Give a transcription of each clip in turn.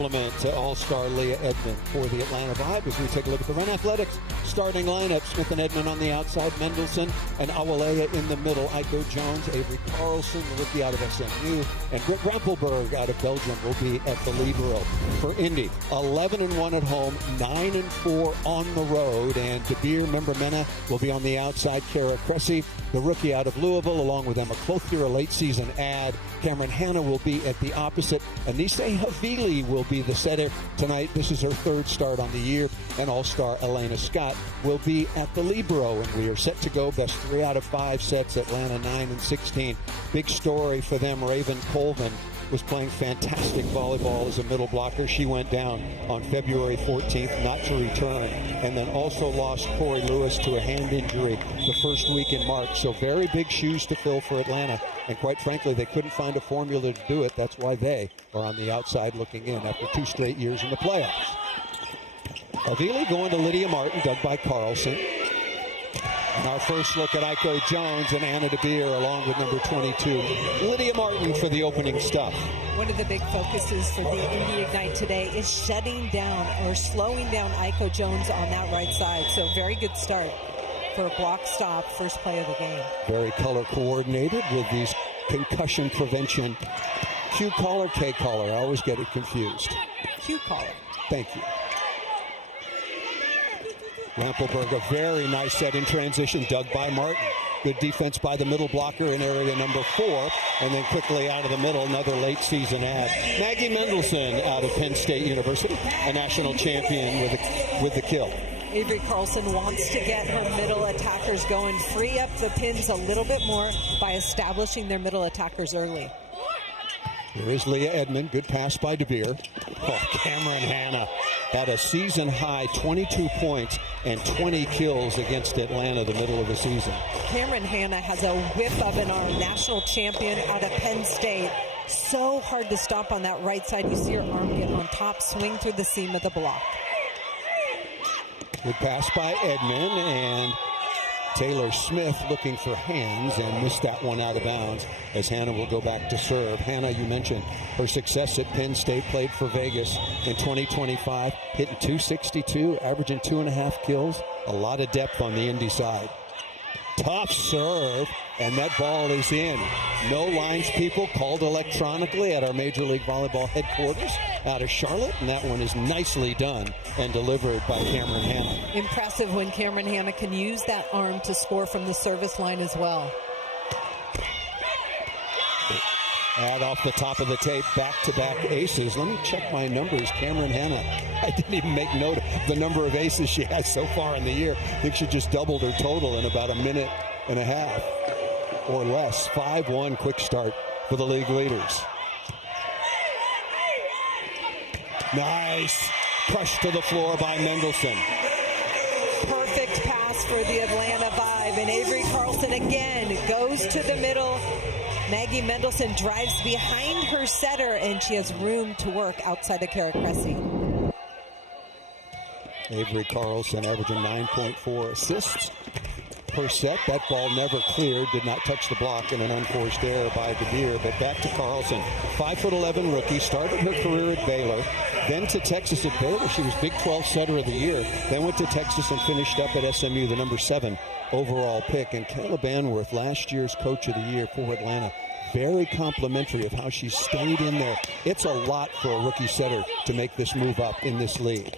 Compliment to All-Star Leah Edmond for the Atlanta Vibe as we take a look at the Run Athletics starting lineup. Smith and Edmond on the outside, Mendelson and Awalea in the middle, Iko Jones, Avery Carlson, the rookie out of SMU, and Britt Rampelberg out of Belgium will be at the libero. For Indy, 11-1 at home, 9-4 on the road, and DeBeer Member-Mena will be on the outside. Kara Cressy, the rookie out of Louisville, along with Emma Clothier, a late season add. Cameron Hanna will be at the opposite. Anise Havili will be the setter tonight. This is her third start on the year. And All-Star Elena Scott will be at the libero. And we are set to go. Best 3 out of 5 sets. Atlanta 9-16. Big story for them. Raven Colvin was playing fantastic volleyball as a middle blocker. She went down on February 14th, not to return. And then also lost Corey Lewis to a hand injury the first week in March. So very big shoes to fill for Atlanta. And quite frankly, they couldn't find a formula to do it. That's why they are on the outside looking in after 2 straight years in the playoffs. Avili going to Lydia Martin, dug by Carlson. And our first look at Iko Jones and Anna DeBeer along with number 22, Lydia Martin for the opening stuff. One of the big focuses for the Indy Ignite today is shutting down or slowing down Iko Jones on that right side. So very good start for a block stop, first play of the game. Very color coordinated with these concussion prevention. Q collar, K collar. I always get it confused. Q collar. Thank you. Rampelberg, a very nice set in transition, dug by Martin. Good defense by the middle blocker in area number 4. And then quickly out of the middle, another late season ad. Maggie Mendelson out of Penn State University, a national champion with the kill. Avery Carlson wants to get her middle attackers going, free up the pins a little bit more by establishing their middle attackers early. Here is Leah Edmond. Good pass by DeBeer. Oh, Cameron Hanna had a season-high 22 points and 20 kills against Atlanta the middle of the season. Cameron Hanna has a whip of an arm. National champion out of Penn State. So hard to stop on that right side. You see her arm get on top, swing through the seam of the block. Good pass by Edmond, and Taylor Smith looking for hands and missed that one out of bounds as Hanna will go back to serve. Hanna, you mentioned her success at Penn State, played for Vegas in 2025, hitting .262, averaging 2.5 kills. A lot of depth on the Indy side. Tough serve, and that ball is in. No lines people called electronically at our Major League Volleyball headquarters out of Charlotte, and that one is nicely done and delivered by Cameron Hanna. Impressive when Cameron Hanna can use that arm to score from the service line as well. Add off the top of the tape, back-to-back aces. Let me check my numbers. Cameron Hanna, I didn't even make note of the number of aces she has so far in the year. I think she just doubled her total in about a minute and a half or less. 5-1 quick start for the league leaders. Nice. Crushed to the floor by Mendelson. Perfect pass for the Atlanta Vibe. And Avery Carlson again goes to the middle. Maggie Mendelson drives behind her setter, and she has room to work outside of Kara Cressy. Avery Carlson averaging 9.4 assists per set. That ball never cleared, did not touch the block in an unforced error by DeBeer. But back to Carlson, 5'11" rookie, started her career at Baylor, then to Texas at Baylor. She was Big 12 setter of the year, then went to Texas and finished up at SMU, the number 7 overall pick. And Caleb Anworth, last year's coach of the year for Atlanta, very complimentary of how she stayed in there. It's a lot for a rookie setter to make this move up in this league.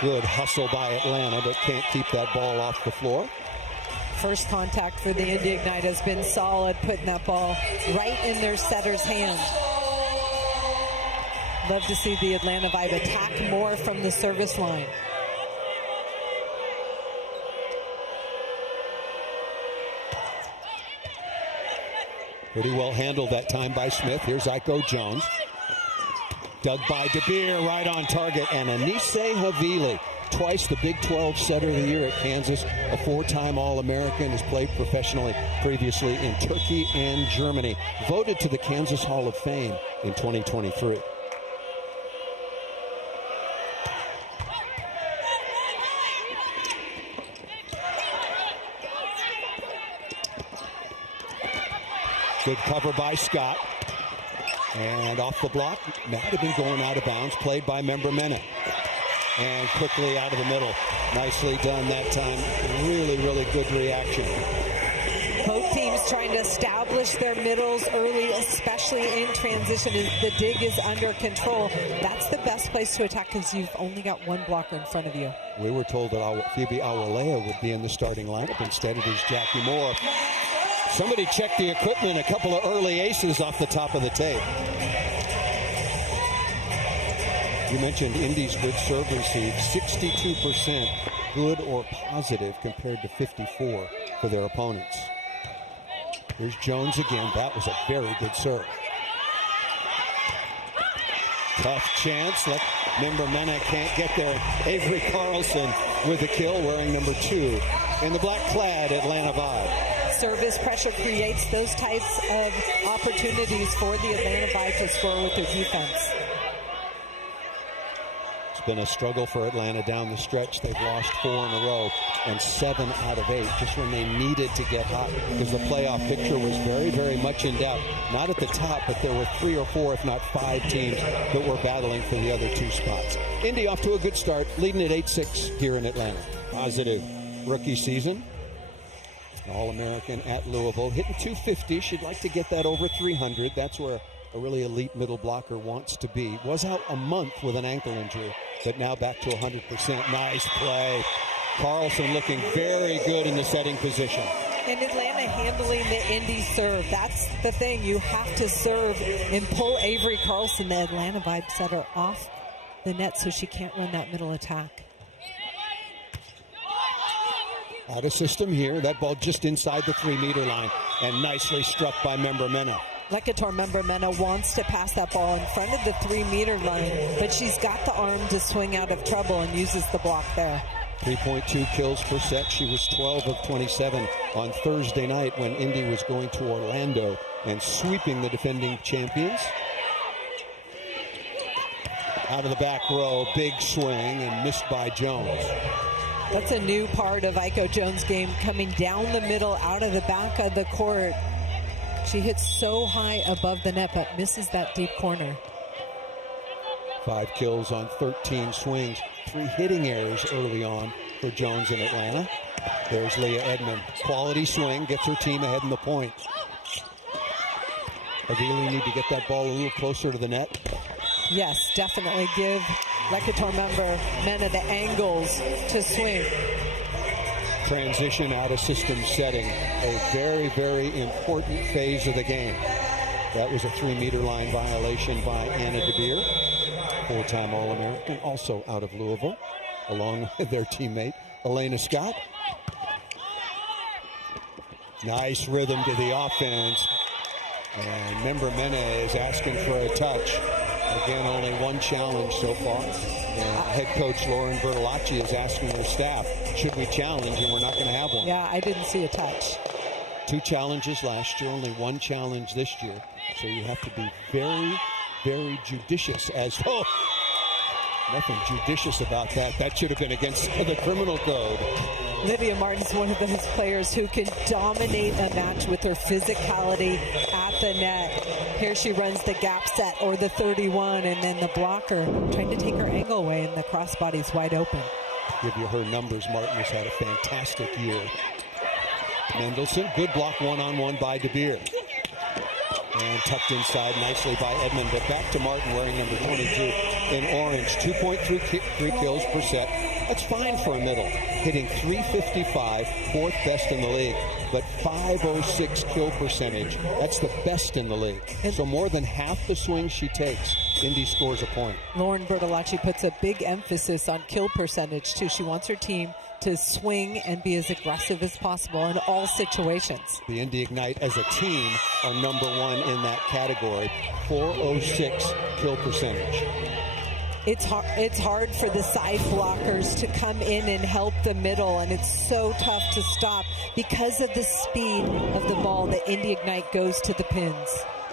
Good hustle by Atlanta, but can't keep that ball off the floor. First contact for the Indy Ignite has been solid, putting that ball right in their setter's hand. Love to see the Atlanta Vibe attack more from the service line. Pretty well handled that time by Smith. Here's Iko Jones. Dug by DeBeer, right on target. And Anise Havili, twice the Big 12 setter of the year at Kansas, a 4-time All-American, has played professionally previously in Turkey and Germany. Voted to the Kansas Hall of Fame in 2023. Good cover by Scott. And off the block, might have been going out of bounds, played by member Mena. And quickly out of the middle. Nicely done that time. Really, really good reaction. Both teams trying to establish their middles early, especially in transition. The dig is under control. That's the best place to attack because you've only got one blocker in front of you. We were told that Phoebe Awalea would be in the starting lineup. Instead, it is Jackie Moore. Somebody checked the equipment. A couple of early aces off the top of the tape. You mentioned Indy's good serve receive. 62% good or positive compared to 54 for their opponents. Here's Jones again. That was a very good serve. Tough chance. Member Mena can't get there. Avery Carlson with the kill, wearing number 2 in the black-clad Atlanta Vibe. Service pressure creates those types of opportunities for the Atlanta Vibe to score with their defense. It's been a struggle for Atlanta down the stretch. They've lost 4 in a row and 7 out of 8, just when they needed to get hot, because the playoff picture was very, very much in doubt. Not at the top, but there were 3 or 4, if not 5 teams that were battling for the other 2 spots. Indy off to a good start, leading at 8-6 here in Atlanta. Positive rookie season. All-American at Louisville, hitting 250. She'd like to get that over 300. That's where a really elite middle blocker wants to be. Was out a month with an ankle injury, but now back to 100%. Nice play. Carlson looking very good in the setting position. And Atlanta handling the Indy serve. That's the thing. You have to serve and pull Avery Carlson, the Atlanta Vibe setter, off the net so she can't run that middle attack. Out of system here. That ball just inside the 3-meter line, and nicely struck by member Mena. Lecator member Mena wants to pass that ball in front of the 3-meter line, but she's got the arm to swing out of trouble and uses the block there. 3.2 kills per set. She was 12 of 27 on Thursday night when Indy was going to Orlando and sweeping the defending champions. Out of the back row, big swing and missed by Jones. That's a new part of Iko Jones' game, coming down the middle, out of the back of the court. She hits so high above the net, but misses that deep corner. 5 kills on 13 swings. 3 hitting errors early on for Jones in Atlanta. There's Leah Edmond. Quality swing, gets her team ahead in the point. Ideally need to get that ball a little closer to the net. Yes, definitely give Lecator member Mena the angles to swing. Transition out of system setting. A very, very important phase of the game. That was a 3-meter line violation by Anna DeBeer. 4-time All-American, also out of Louisville, along with their teammate, Elena Scott. Nice rhythm to the offense. And member Mena is asking for a touch. Again, only 1 challenge so far. And head coach Lauren Bertolacci is asking her staff, should we challenge? And we're not going to have one. Yeah, I didn't see a touch. 2 challenges last year, only 1 challenge this year. So you have to be very, very judicious as, nothing judicious about that. That should have been against the criminal code. Lydia Martin's one of those players who can dominate a match with her physicality at the net. Here she runs the gap set or the 31, and then the blocker trying to take her angle away, and the crossbody's wide open. Give you her numbers. Martin has had a fantastic year. Mendelson, good block one-on-one by DeBeer. And tucked inside nicely by Edmond, but back to Martin wearing number 22 in orange. 2.3 kills per set. That's fine for a middle. Hitting 355, 4th best in the league, but 506 kill percentage. That's the best in the league. So more than half the swings she takes, Indy scores a point. Lauren Bertolacci puts a big emphasis on kill percentage, too. She wants her team to swing and be as aggressive as possible in all situations. The Indy Ignite as a team are number 1 in that category. 406 kill percentage. It's hard for the side blockers to come in and help the middle, and it's so tough to stop because of the speed of the ball. The Indy Ignite goes to the pins.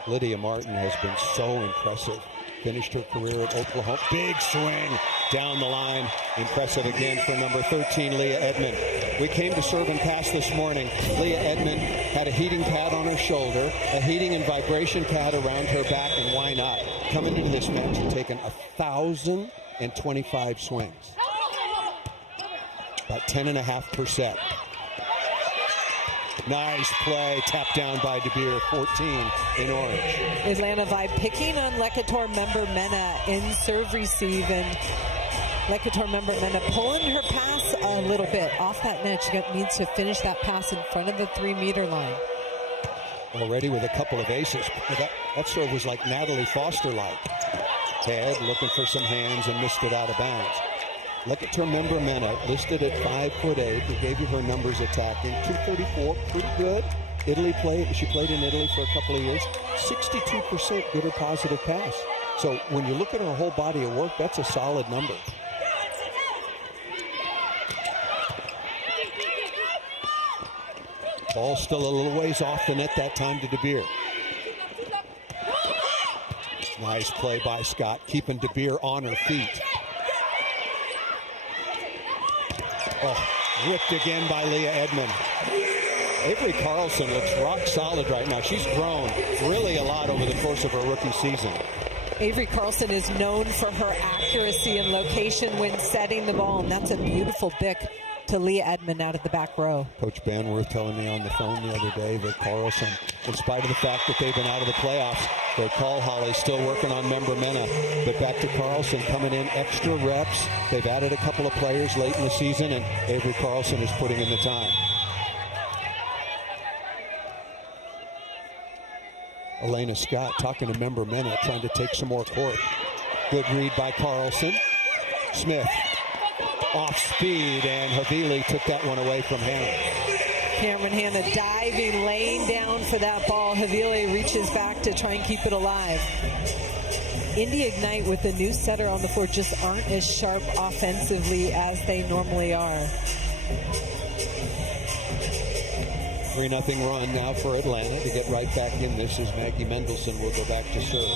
Lydia Martin has been so impressive. Finished her career at Oklahoma. Big swing Down the line, impressive again for number 13, Leah Edmond. We came to serve and pass this morning. Leah Edmond had a heating pad on her shoulder, a heating and vibration pad around her back, and why not? Coming into this match and taken 1,025 swings. About 10.5%. Nice play, tapped down by De Beer, 14 in orange. Atlanta Vibe picking on Lecator member Mena in serve receive, and Lecator member Mena pulling her pass a little bit off that net. She needs to finish that pass in front of the 3-meter line. Already with a couple of aces. That serve was like Natalie Foster-like. Ted looking for some hands and missed it out of bounds. Lecator member Mena, listed at 5'8". We gave you her numbers attacking. 234, pretty good. She played in Italy for a couple of years. 62% good or positive pass. So when you look at her whole body of work, that's a solid number. Ball still a little ways off the net that time to De Beer. Nice play by Scott, keeping De Beer on her feet. Oh, whipped again by Leah Edmond. Avery Carlson looks rock solid right now. She's grown really a lot over the course of her rookie season. Avery Carlson is known for her accuracy and location when setting the ball, and that's a beautiful bick to Leah Edmond out of the back row. Coach Banworth telling me on the phone the other day that Carlson, in spite of the fact that they've been out of the playoffs, their call Holly's still working on member Mena. But back to Carlson, coming in extra reps. They've added a couple of players late in the season, and Avery Carlson is putting in the time. Elena Scott talking to member Mena, trying to take some more court. Good read by Carlson. Smith off speed, and Havili took that one away from Hannah. Cameron Hanna diving, laying down for that ball. Havili reaches back to try and keep it alive. Indy Ignite with the new setter on the floor just aren't as sharp offensively as they normally are. 3-0 run now for Atlanta to get right back in this as Maggie Mendelson will go back to serve.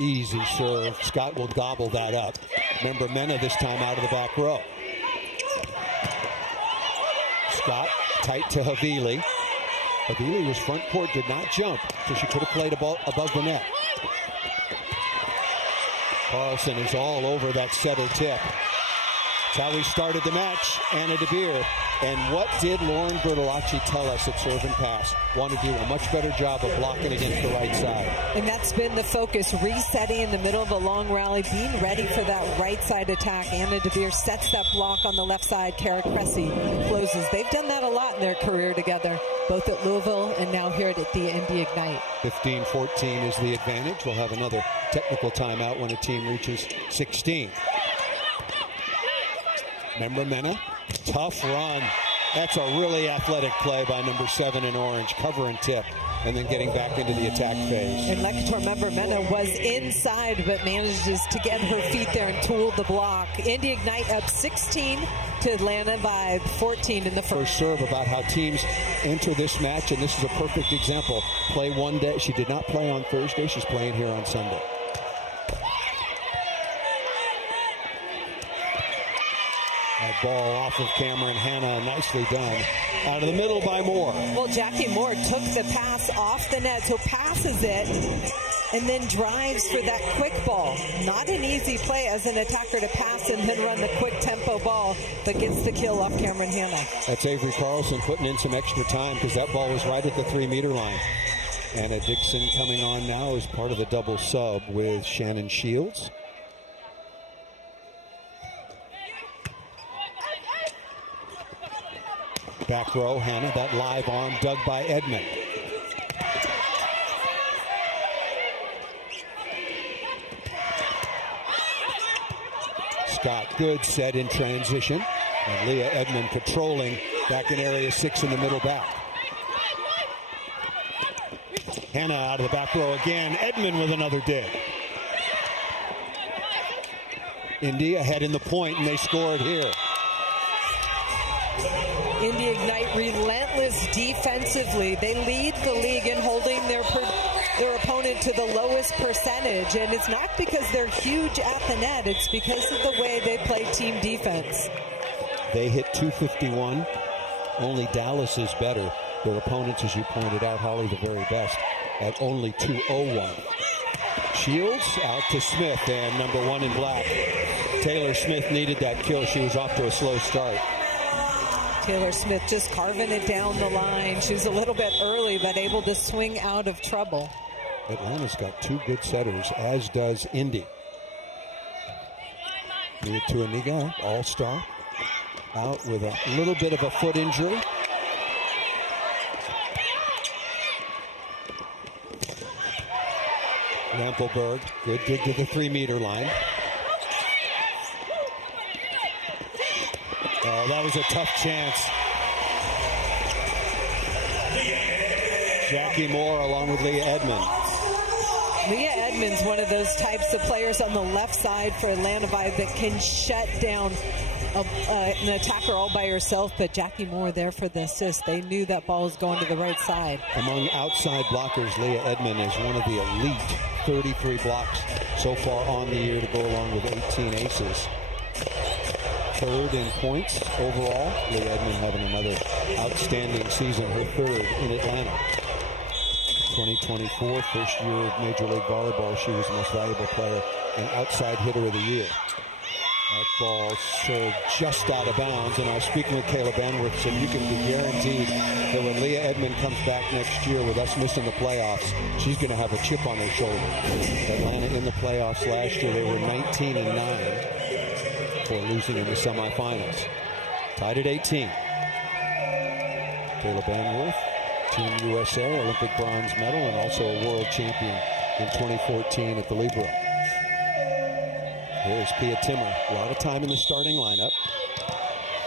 Easy serve. Scott will gobble that up. Remember Mena this time out of the back row. Scott tight to Havili. Havili was front court, did not jump, so she could have played above the net. Carlson is all over that setter tip. That's how we started the match. Anna De Beer. And what did Lauren Bertolacci tell us at serve and pass? Want to do a much better job of blocking against the right side. And that's been the focus, resetting in the middle of a long rally, being ready for that right side attack. Anna De Beer sets that block on the left side. Kara Cressy closes. They've done that a lot in their career together, both at Louisville and now here at the Indy Ignite. 15-14 is the advantage. We'll have another technical timeout when a team reaches 16. Remember Mena? Tough run. That's a really athletic play by number 7 in orange. Cover and tip, and then getting back into the attack phase. And Lecator member Mena was inside, but manages to get her feet there and tool the block. Indy Ignite up 16 to Atlanta Vibe 14 in the first. Serve about how teams enter this match, and this is a perfect example. Play one day. She did not play on Thursday. She's playing here on Sunday. That ball off of Cameron Hanna, nicely done. Out of the middle by Moore. Well, Jackie Moore took the pass off the net, so passes it, and then drives for that quick ball. Not an easy play as an attacker to pass and then run the quick tempo ball, but gets the kill off Cameron Hanna. That's Avery Carlson putting in some extra time because that ball was right at the 3-meter line. Anna Dixon coming on now as part of the double sub with Shannon Shields. Back row, Hanna, that live arm dug by Edmond. Scott, good set in transition. And Leah Edmond patrolling back in area 6 in the middle back. Hanna out of the back row again. Edmond with another dig. Indy ahead in the point, and they scored here. Indy Ignite relentless defensively. They lead the league in holding their opponent to the lowest percentage, and it's not because they're huge at the net. It's because of the way they play team defense. They hit .251. Only Dallas is better. Their opponents, as you pointed out, Holly, the very best, at only .201. Shields out to Smith, and number 1 in black. Taylor Smith needed that kill. She was off to a slow start. Taylor Smith just carving it down the line. She was a little bit early, but able to swing out of trouble. Atlanta's got 2 good setters, as does Indy. Nia Tuaniga, all-star, out with a little bit of a foot injury. Rampelberg, good dig to the 3-meter line. Oh, that was a tough chance. Jackie Moore along with Leah Edmond. Leah Edmonds, one of those types of players on the left side for Atlanta Vibe that can shut down an attacker all by herself, but Jackie Moore there for the assist. They knew that ball was going to the right side. Among outside blockers, Leah Edmond is one of the elite 33 blocks so far on the year to go along with 18 aces. 3rd in points overall. Leah Edmond having another outstanding season, her 3rd in Atlanta. 2024, first year of Major League Volleyball, she was the most valuable player and outside hitter of the year. That ball served just out of bounds, and I was speaking with Kayla Banworth, so you can be guaranteed that when Leah Edmond comes back next year with us missing the playoffs, she's going to have a chip on her shoulder. Atlanta in the playoffs last year, they were 19-9 for losing in the semifinals. Tied at 18. Kayla Banworth, Team USA, Olympic bronze medal, and also a world champion in 2014 at the Libero. Here's Pia Timmer. A lot of time in the starting lineup.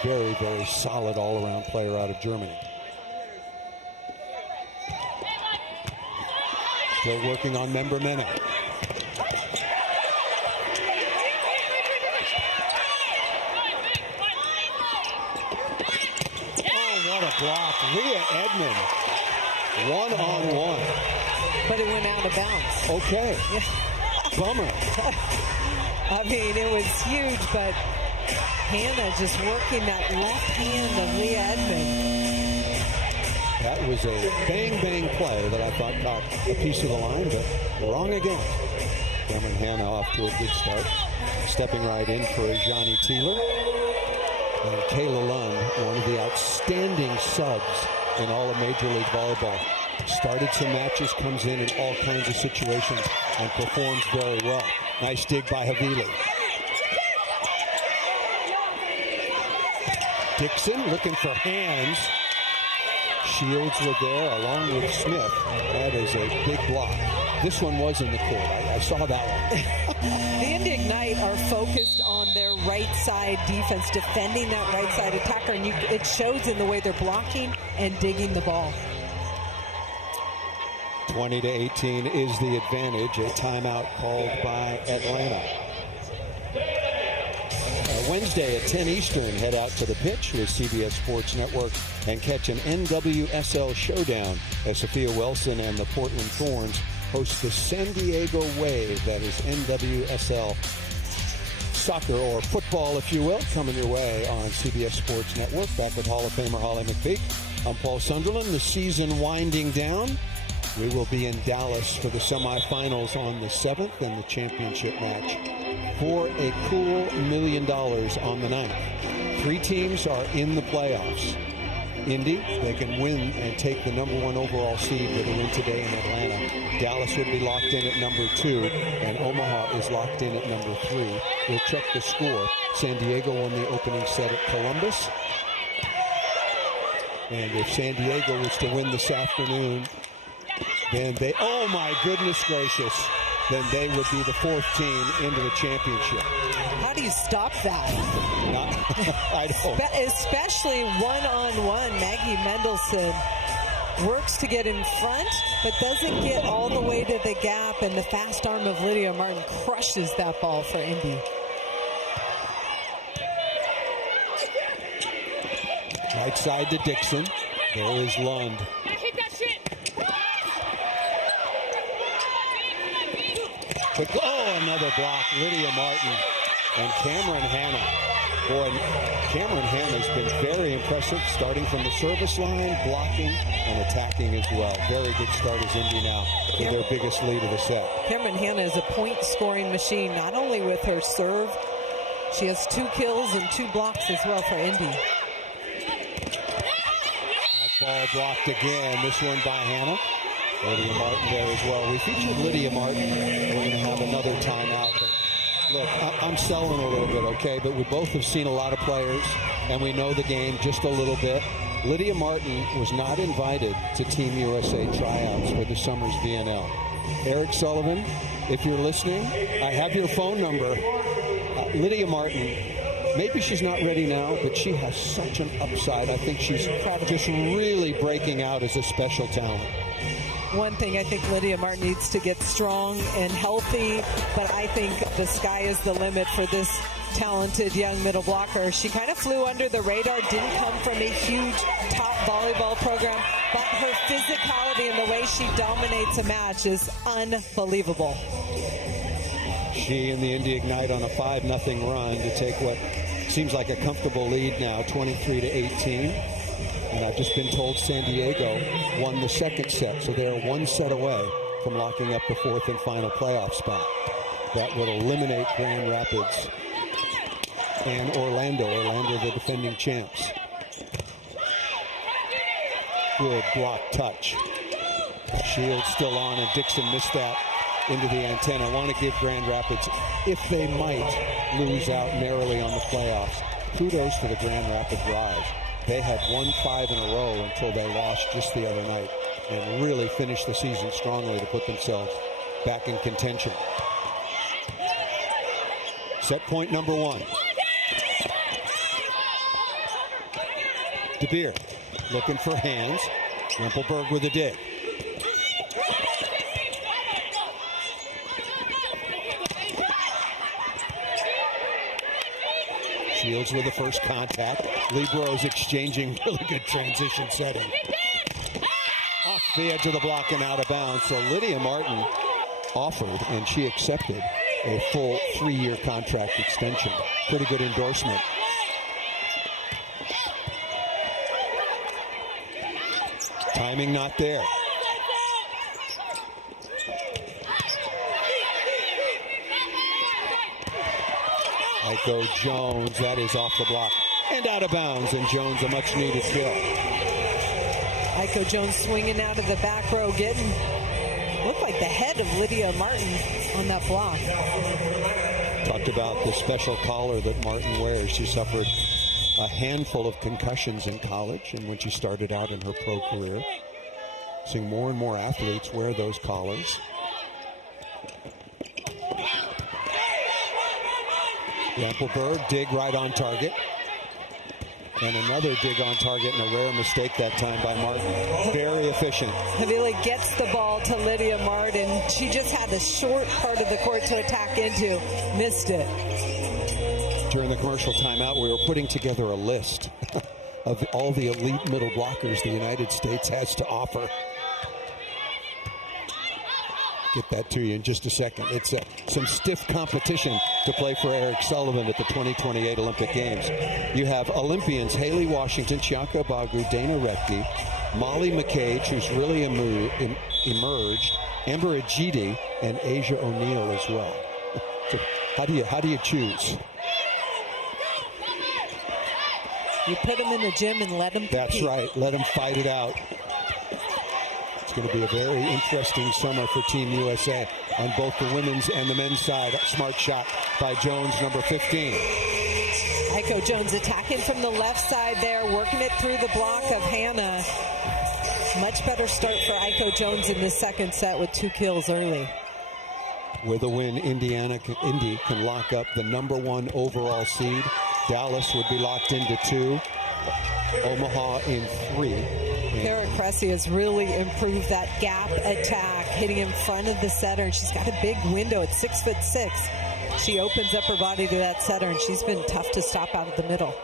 Very, very solid all-around player out of Germany. Still working on member minute. Oh, what a block. Leah Edmond. One-on-one. But it went out of bounds. Okay. Yeah. Bummer. I mean, it was huge, but Hannah just working that left hand of Leah Edmond. That was a bang-bang play that I thought caught a piece of the line, but wrong again. Cameron Hannah off to a good start. Stepping right in for Johnny Teeler. And Kayla Lund, one of the outstanding subs in all of Major League Volleyball. Started some matches, comes in all kinds of situations, and performs very well. Nice dig by Havili. Dixon looking for hands. Shields were there along with Smith. That is a big block. This one was in the court. I saw that one. The Indy Ignite are focused on their right side defense, defending that right side attacker, and it shows in the way they're blocking and digging the ball. 20-18 is the advantage. A timeout called by Atlanta. Wednesday at 10 Eastern, head out to the pitch with CBS Sports Network and catch an NWSL showdown as Sophia Wilson and the Portland Thorns host the San Diego Wave. That is NWSL soccer, or football, if you will, coming your way on CBS Sports Network. Back with Hall of Famer Holly McPeak. I'm Paul Sunderland. The season winding down. We will be in Dallas for the semifinals on the 7th and the championship match for a cool $1 million on the 9th. 3 teams are in the playoffs. Indy, they can win and take the number 1 overall seed with a win today in Atlanta. Dallas would be locked in at number 2, and Omaha is locked in at number 3. We'll check the score. San Diego won the opening set at Columbus. And if San Diego was to win this afternoon, then they, oh my goodness gracious, then they would be the 4th team into the championship. How do you stop that? I don't. Especially one-on-one. Maggie Mendelson works to get in front, but doesn't get all the way to the gap, and the fast arm of Lydia Martin crushes that ball for Indy. Right side to Dixon. There is Lund. Another block. Lydia Martin and Cameron Hanna. Boy, Cameron Hanna's been very impressive, starting from the service line, blocking, and attacking as well. Very good start as Indy now with their biggest lead of the set. Cameron Hanna is a point-scoring machine, not only with her serve. She has 2 kills and 2 blocks as well for Indy. That ball blocked again. This one by Hanna. Lydia Martin there as well. We featured Lydia Martin. We're going to have another timeout. But look, I'm selling a little bit, okay? But we both have seen a lot of players, and we know the game just a little bit. Lydia Martin was not invited to Team USA tryouts for this summer's VNL. Eric Sullivan, if you're listening, I have your phone number. Lydia Martin, maybe she's not ready now, but she has such an upside. I think she's just really breaking out as a special talent. One thing, I think Lydia Martin needs to get strong and healthy, but I think the sky is the limit for this talented young middle blocker. She kind of flew under the radar, didn't come from a huge top volleyball program, but her physicality and the way she dominates a match is unbelievable. She and the Indy Ignite on a 5-0 run to take what seems like a comfortable lead now, 23-18. And I've just been told San Diego won the second set, so they're 1 set away from locking up the 4th and final playoff spot. That would eliminate Grand Rapids and Orlando. Orlando, the defending champs. Good block touch. Shield still on, and Dixon missed that into the antenna. I want to give Grand Rapids, if they might lose out narrowly on the playoffs, kudos to the Grand Rapids Rise. They had won 5 in a row until they lost just the other night and really finished the season strongly to put themselves back in contention. Set point number 1. De Beer looking for hands. Rempelberg with a dig. Shields with the first contact. Libros exchanging really good transition setting. Off the edge of the block and out of bounds. So Lydia Martin offered, and she accepted, a full 3-year contract extension. Pretty good endorsement. Timing not there. Aiko Jones, that is off the block and out of bounds, and Jones a much needed kill. Aiko Jones swinging out of the back row, looked like the head of Lydia Martin on that block. Talked about the special collar that Martin wears. She suffered a handful of concussions in college, and when she started out in her pro career, seeing more and more athletes wear those collars. Rempelberg, dig right on target. And another dig on target, and a rare mistake that time by Martin. Very efficient. Havili gets the ball to Lydia Martin. She just had the short part of the court to attack into. Missed it. During the commercial timeout, we were putting together a list of all the elite middle blockers the United States has to offer. Get that to you in just a second. It's some stiff competition to play for Eric Sullivan at the 2028 Olympic Games. You have Olympians Haley Washington, Chiaka Bagru, Dana Retke, Molly McCage, who's really emerged, Amber Ejidi, and Asia O'Neal as well. So how do you choose? You put them in the gym and let them compete. That's right. Let them fight it out. It's going to be a very interesting summer for Team USA on both the women's and the men's side. Smart shot by Jones, number 15. Aiko Jones attacking from the left side there, working it through the block of Hanna. Much better start for Aiko Jones in this second set with 2 kills early. With a win, Indy can lock up the number 1 overall seed. Dallas would be locked into 2. Omaha in 3. Kara Cressy has really improved that gap attack, hitting in front of the setter, and she's got a big window at 6'6". She opens up her body to that setter, and she's been tough to stop out of the middle.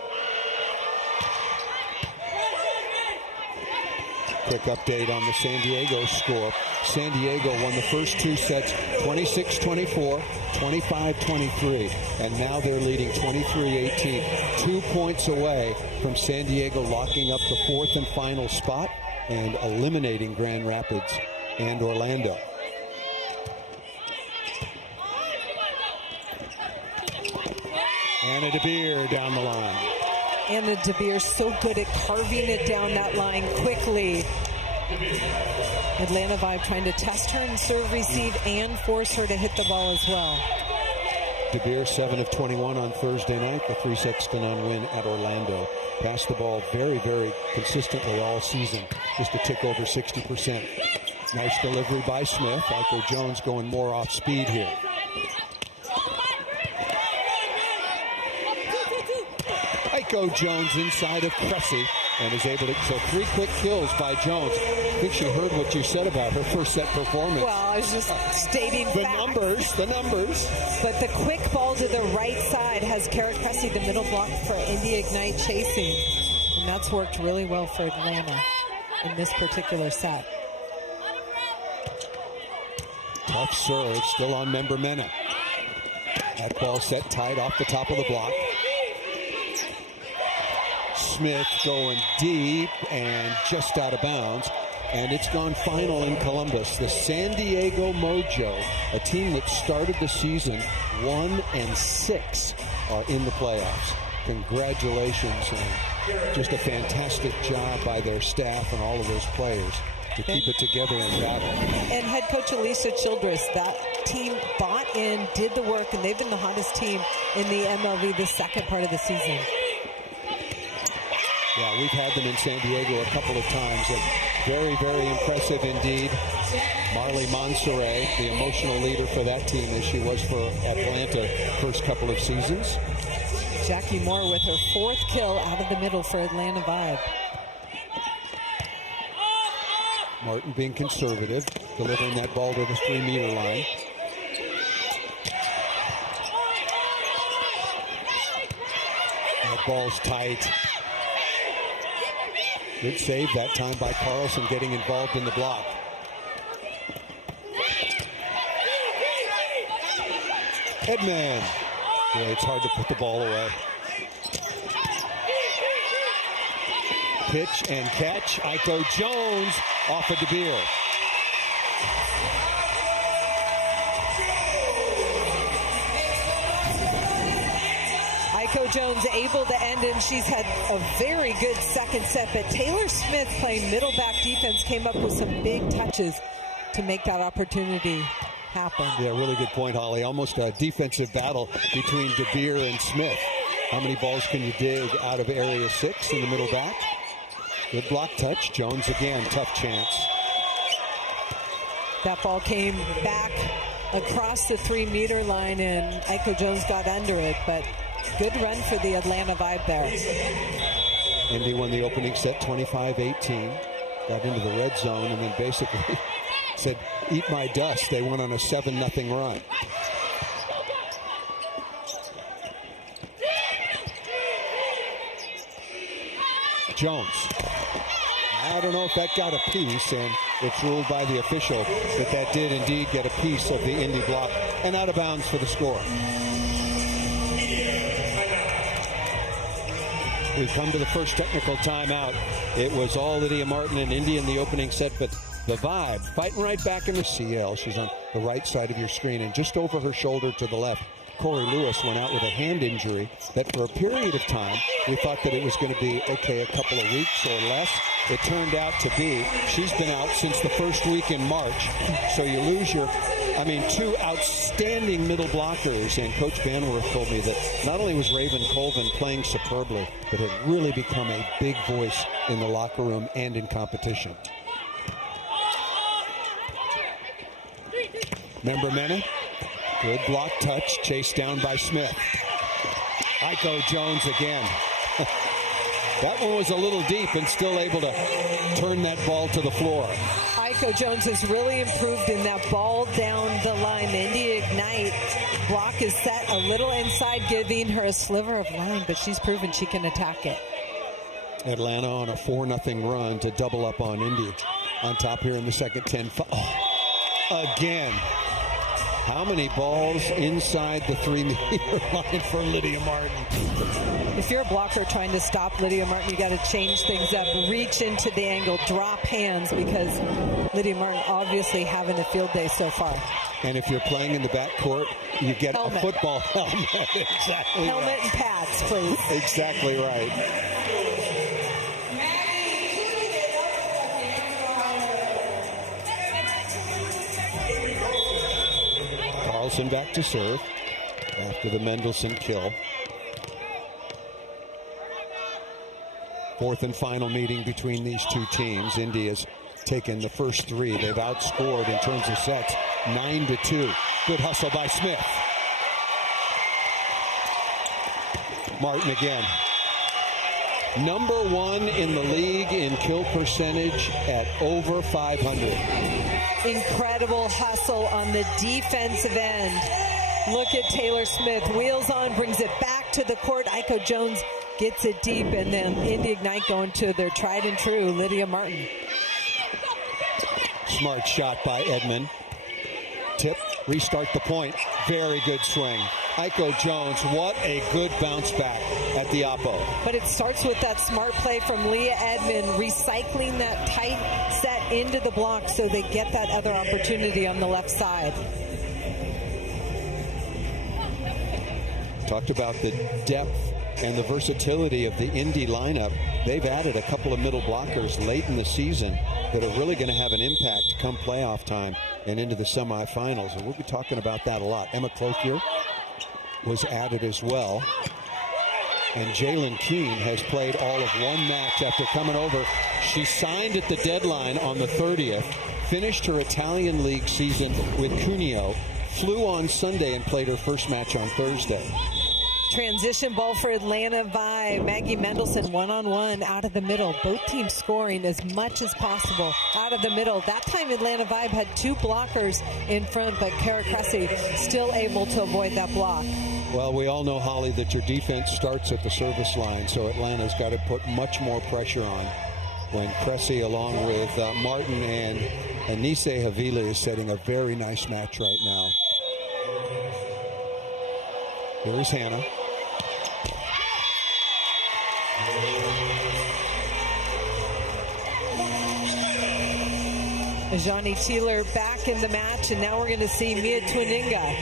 Quick update on the San Diego score. San Diego won the first 2 sets 26-24, 25-23, and now they're leading 23-18, 2 points away from San Diego locking up the 4th and final spot and eliminating Grand Rapids and Orlando. Anna DeBeer down the line. Anna DeBeer so good at carving it down that line quickly. Atlanta Vibe trying to test her in serve receive and force her to hit the ball as well. DeBeer 7 of 21 on Thursday night, the 3-6-0 win at Orlando. Passed the ball very, very consistently all season, just a tick over 60%. Nice delivery by Smith. Aiko Jones going more off speed here. Aiko Jones inside of Cressy and is able to, so 3 quick kills by Jones. I think she heard what you said about her first set performance. Well, I was just stating the facts. The numbers. But the quick ball to the right side has Kara Cressy, the middle block for Indy Ignite chasing. And that's worked really well for Atlanta in this particular set. Tough serve, still on Member Mena. That ball set tight off the top of the block. Smith going deep and just out of bounds. And it's gone final in Columbus. The San Diego Mojo, a team that started the season 1-6, are in the playoffs. Congratulations, and just a fantastic job by their staff and all of those players to keep it together in battle. And head coach Elisa Childress, that team bought in, did the work, and they've been the hottest team in the MLB the second part of the season. Yeah, we've had them in San Diego a couple of times, and very, very impressive indeed. Marley Monserrat, the emotional leader for that team, as she was for Atlanta first couple of seasons. Jackie Moore with her 4th kill out of the middle for Atlanta Vibe. Martin being conservative, delivering that ball to the 3-meter line. That ball's tight. Good save that time by Carlson, getting involved in the block. Edman. Boy, it's hard to put the ball away. Pitch and catch. Aiko Jones off of DeBeer. Aiko Jones able to end, and she's had a very good second set, but Taylor Smith playing middle back defense came up with some big touches to make that opportunity happen. Yeah, really good point, Holly. Almost a defensive battle between DeBeer and Smith. How many balls can you dig out of area 6 in the middle back? Good block touch. Jones again, tough chance. That ball came back across the 3-meter line, and Aiko Jones got under it, but good run for the Atlanta Vibe there. Indy won the opening set 25-18. Got into the red zone and then basically said, eat my dust. They went on a 7-0 run. Jones. I don't know if that got a piece, and it's ruled by the official that that did indeed get a piece of the Indy block and out of bounds for the score. We've come to the first technical timeout. It was all Lydia Martin and Indy in the opening set, but the Vibe fighting right back in the CL. She's on the right side of your screen, and just over her shoulder to the left, Corey Lewis went out with a hand injury that for a period of time we thought that it was going to be okay, a couple of weeks or less. It turned out to be she's been out since the first week in March. So you lose your, two outstanding middle blockers, and Coach Banworth told me that not only was Raven Colvin playing superbly, but had really become a big voice in the locker room and in competition. Member Mena. Good block touch, chased down by Smith. Aiko Jones again. That one was a little deep and still able to turn that ball to the floor. Aiko Jones has really improved in that ball down the line. The Indy Ignite block is set a little inside, giving her a sliver of line, but she's proven she can attack it. Atlanta on a 4-0 run to double up on Indy. On top here in the second 10. Again. How many balls inside the 3-meter line for Lydia Martin? If you're a blocker trying to stop Lydia Martin, you got to change things up, reach into the angle, drop hands, because Lydia Martin obviously having a field day so far. And if you're playing in the backcourt, you get helmet. A football helmet. Exactly. Helmet right. And pads, please. Exactly right. Carlson back to serve after the Mendelssohn kill. Fourth and final meeting between these two teams. Indy has taken the first 3. They've outscored in terms of sets 9-2. Good hustle by Smith. Martin again. Number 1 in the league in kill percentage at over 500. Incredible hustle on the defensive end. Look at Taylor Smith. Wheels on, brings it back to the court. Iko Jones gets it deep, and then Indy Ignite going to their tried and true, Lydia Martin. Smart shot by Edmond. Tip, restart the point. Very good swing. Iko Jones, what a good bounce back at the oppo. But it starts with that smart play from Leah Edmond, recycling that tight set into the block so they get that other opportunity on the left side. Talked about the depth and the versatility of the Indy lineup. They've added a couple of middle blockers late in the season that are really going to have an impact come playoff time and into the semifinals. And we'll be talking about that a lot. Emma Clothier was added as well. And Jalen Keene has played all of one match after coming over. She signed at the deadline on the 30th, finished her Italian League season with Cuneo, flew on Sunday and played her first match on Thursday. Transition ball for Atlanta Vibe. Maggie Mendelssohn one-on-one out of the middle. Both teams scoring as much as possible out of the middle. That time Atlanta Vibe had 2 blockers in front, but Kara Cressy still able to avoid that block. Well, we all know, Holly, that your defense starts at the service line, so Atlanta's got to put much more pressure on when Cressy, along with Martin and Anise Havila, is setting a very nice match right now. Here's Hannah. Johnny Teeler back in the match, and now we're going to see Mia Tuninga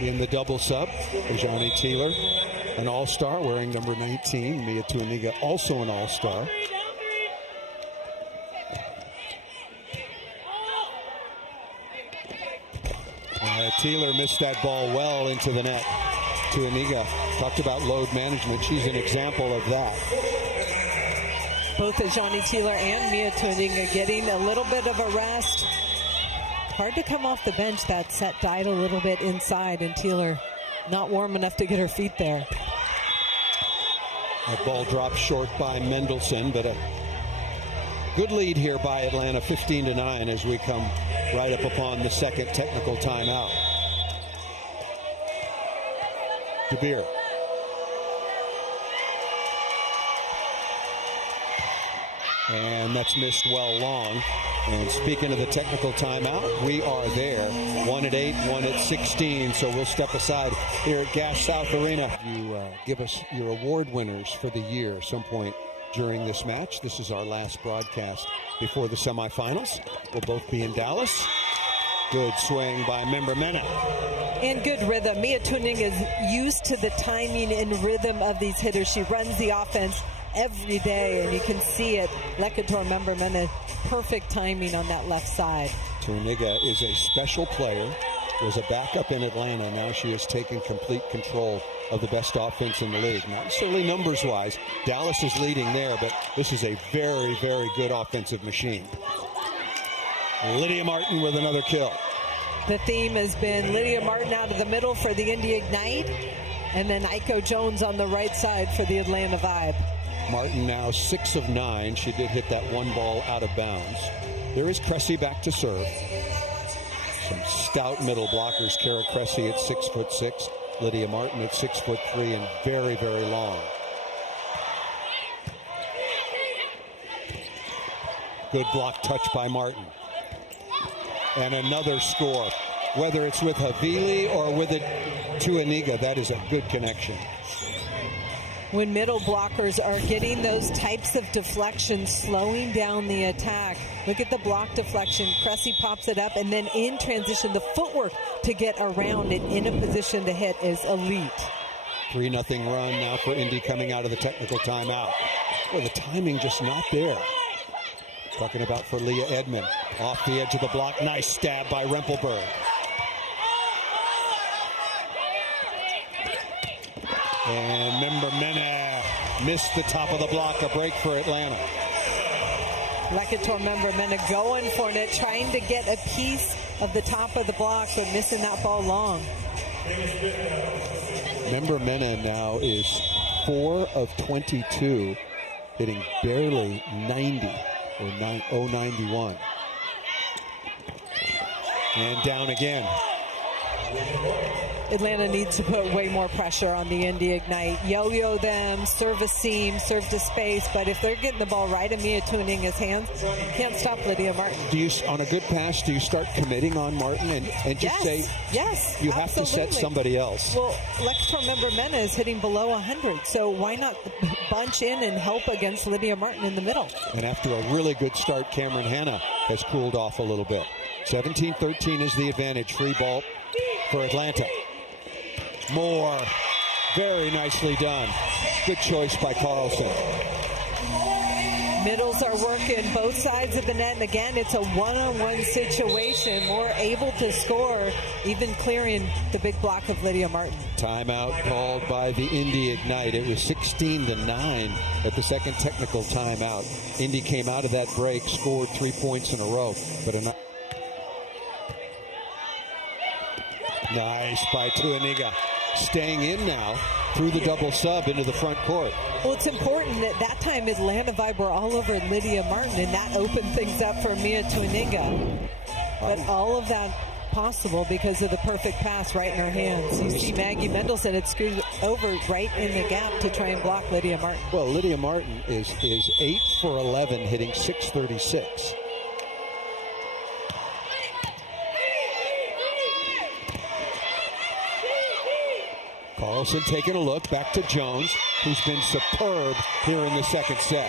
in the double sub. Johnny Teeler, an all-star, wearing number 19. Mia Tuninga, also an all-star. Teeler missed that ball well into the net. Tuaniga talked about load management. She's an example of that. Both Johnny Teeler and Mia Tuaniga getting a little bit of a rest. Hard to come off the bench. That set died a little bit inside, and Teeler not warm enough to get her feet there. That ball dropped short by Mendelssohn, but a good lead here by Atlanta, 15-9, as we come right up upon the second technical timeout. De Beer. And that's missed well long. And speaking of the technical timeout, we are there. 1-8, 1-16. So we'll step aside here at Gas South Arena. You give us your award winners for the year some point during this match. This is our last broadcast before the semifinals. We'll both be in Dallas. Good swing by Member Mena. And good rhythm. Mia Tuning is used to the timing and rhythm of these hitters. She runs the offense every day, and you can see it. Lecator Member Mena, perfect timing on that left side. Tuniga is a special player. Was a backup in Atlanta. Now she has taken complete control of the best offense in the league. Not necessarily numbers-wise. Dallas is leading there, but this is a very, very good offensive machine. Lydia Martin with another kill. The theme has been Lydia Martin out of the middle for the Indy Ignite, and then Iko Jones on the right side for the Atlanta Vibe. Martin now 6 of 9. She did hit that one ball out of bounds. There is Cressy back to serve. Some stout middle blockers. Kara Cressy at 6'6", Lydia Martin at 6'3", and very, very long. Good block touch by Martin. And another score. Whether it's with Havili or with it to Aniga, that is a good connection. When middle blockers are getting those types of deflections, slowing down the attack. Look at the block deflection. Cressy pops it up, and then in transition, the footwork to get around it in a position to hit is elite. 3-0 run now for Indy coming out of the technical timeout. Well, the timing just not there. Talking about for Leah Edmond. Off the edge of the block. Nice stab by Rempelberg. And Member Mena missed the top of the block. A break for Atlanta. Lecator Member Mena going for it, trying to get a piece of the top of the block, but missing that ball long. Member Mena now is 4 of 22, hitting barely 90 or 091. And down again. Atlanta needs to put way more pressure on the Indy Ignite. Yo-yo them, serve a seam, serve to space, but if they're getting the ball right in Mia Tuaninga's hands, can't stop Lydia Martin. Do you, on a good pass, do you start committing on Martin and just say, yes, you have absolutely. to set somebody else? Well, Lecator Member Mena is hitting below 100, so why not bunch in and help against Lydia Martin in the middle? And after a really good start, Cameron Hanna has cooled off a little bit. 17-13 is the advantage. Free ball for Atlanta. Moore, very nicely done. Good choice by Carlson. Middles are working both sides of the net, and again, it's a one-on-one situation. Moore able to score, even clearing the big block of Lydia Martin. Timeout called by the Indy Ignite. It was 16-9 at the second technical timeout. Indy came out of that break, scored 3 points in a row, but nice by Tuaniga. Staying in now through the double sub into the front court. Well, it's important that that time Atlanta Vibe were all over Lydia Martin, and that opened things up for Mia Tuaniga. But all of that possible because of the perfect pass right in her hands. You see Maggie Mendelson had screwed over right in the gap to try and block Lydia Martin. Well, Lydia Martin is 8 for 11, hitting 636. Carlson taking a look back to Jones, who's been superb here in the second set.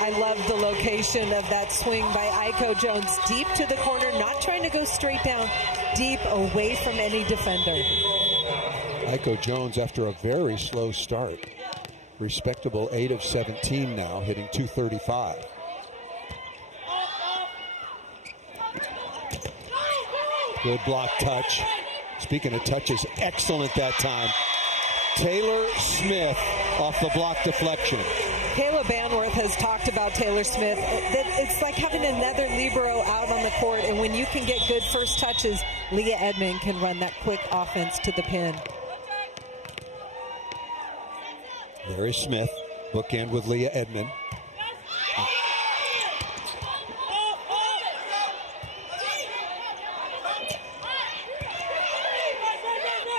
I love the location of that swing by Aiko Jones. Deep to the corner, not trying to go straight down, deep away from any defender. Aiko Jones, after a very slow start, respectable 8 of 17 now, hitting 235. Good block touch. Speaking of touches, excellent that time. Taylor Smith off the block deflection. Kayla Banworth has talked about Taylor Smith. It's like having another libero out on the court, and when you can get good first touches, Leah Edmond can run that quick offense to the pin. There is Smith, bookend with Leah Edmond.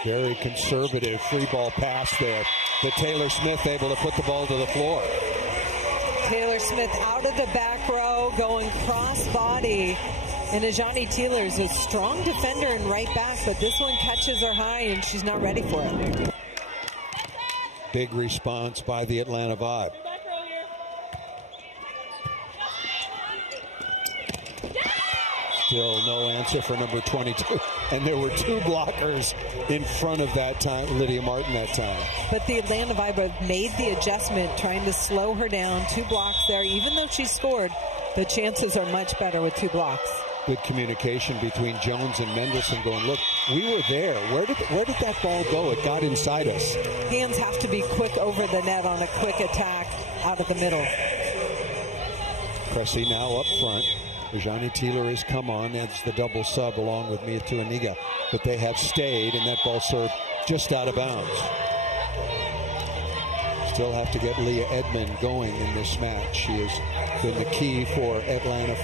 Very conservative free ball pass there. But Taylor Smith able to put the ball to the floor. Taylor Smith out of the back row, going cross body. And Ajani Taylor is a strong defender and right back, but this one catches her high and she's not ready for it. Big response by the Atlanta Vibe. Still no answer for number 22. And there were 2 blockers in front of that time, Lydia Martin that time. But the Atlanta Vibe have made the adjustment, trying to slow her down. 2 blocks there. Even though she scored, the chances are much better with 2 blocks. Good communication between Jones and Mendelson going, look, we were there. Where did that ball go? It got inside us. Hands have to be quick over the net on a quick attack out of the middle. Cressy now up front. Ajani Taylor has come on as the double sub along with Mia Tuaniga, but they have stayed, and that ball served just out of bounds. Still have to get Leah Edmond going in this match. She has been the key for Atlanta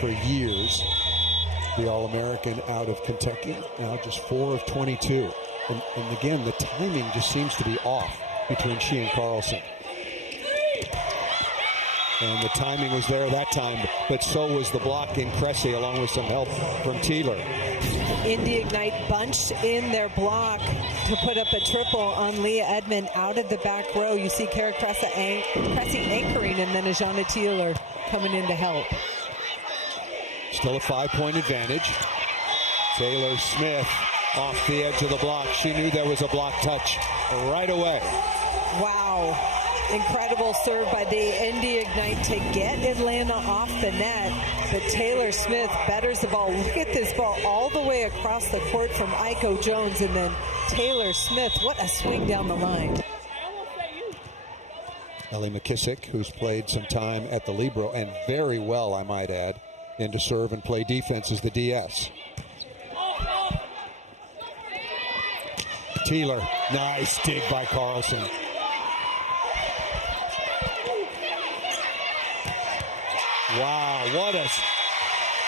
for years. The All-American out of Kentucky, now just 4 of 22. And again, the timing just seems to be off between she and Carlson. And the timing was there that time, but so was the block in Cressy, along with some help from Teeler. Indy Ignite bunched in their block to put up a triple on Leah Edmond out of the back row. You see Kara Cressy anchoring, and then Ajana Teeler coming in to help. Still a 5-point advantage. Taylor Smith off the edge of the block. She knew there was a block touch right away. Wow. Incredible serve by the Indy Ignite to get Atlanta off the net. But Taylor Smith betters the ball. Look at this ball all the way across the court from Aiko Jones. And then Taylor Smith, what a swing down the line. Ellie McKissick, who's played some time at the Libero, and very well, I might add, into serve and play defense as the DS. Teeler, nice dig by Carlson. Wow, what a...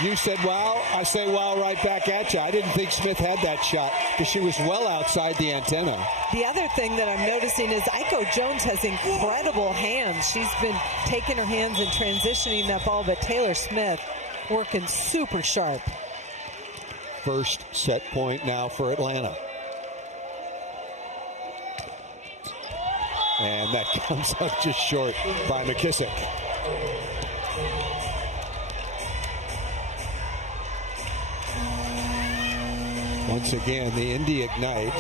You said wow, I say wow right back at you. I didn't think Smith had that shot because she was well outside the antenna. The other thing that I'm noticing is Aiko Jones has incredible hands. She's been taking her hands and transitioning that ball, but Taylor Smith working super sharp. First set point now for Atlanta. And that comes up just short by McKissick. Once again, the Indy Ignite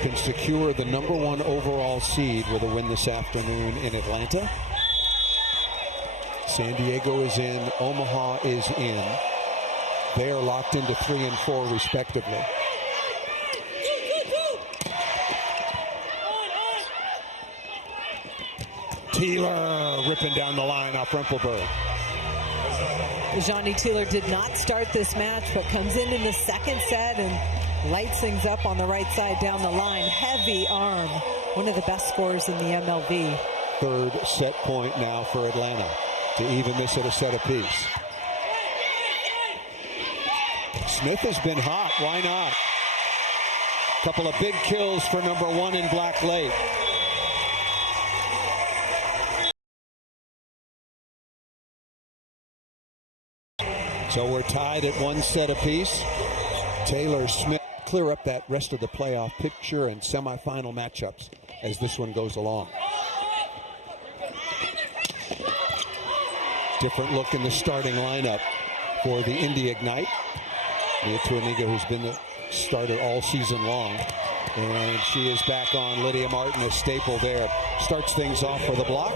can secure the #1 overall seed with a win this afternoon in Atlanta. San Diego is in, Omaha is in. They are locked into 3 and 4 respectively. Teeler ripping down the line off Rempelberg. Ajani Teeler did not start this match, but comes in the second set and lights things up on the right side down the line. Heavy arm. One of the best scorers in the MLB. Third set point now for Atlanta to even this at a set apiece. Smith has been hot. Why not? Couple of big kills for #1 in Black Lake. So we're tied at 1 set apiece. Taylor Smith clear up that rest of the playoff picture and semifinal matchups as this one goes along. Different look in the starting lineup for the Indy Ignite. Mia Tuaniga, who's been the starter all season long. And she is back on. Lydia Martin, a staple there. Starts things off for the block.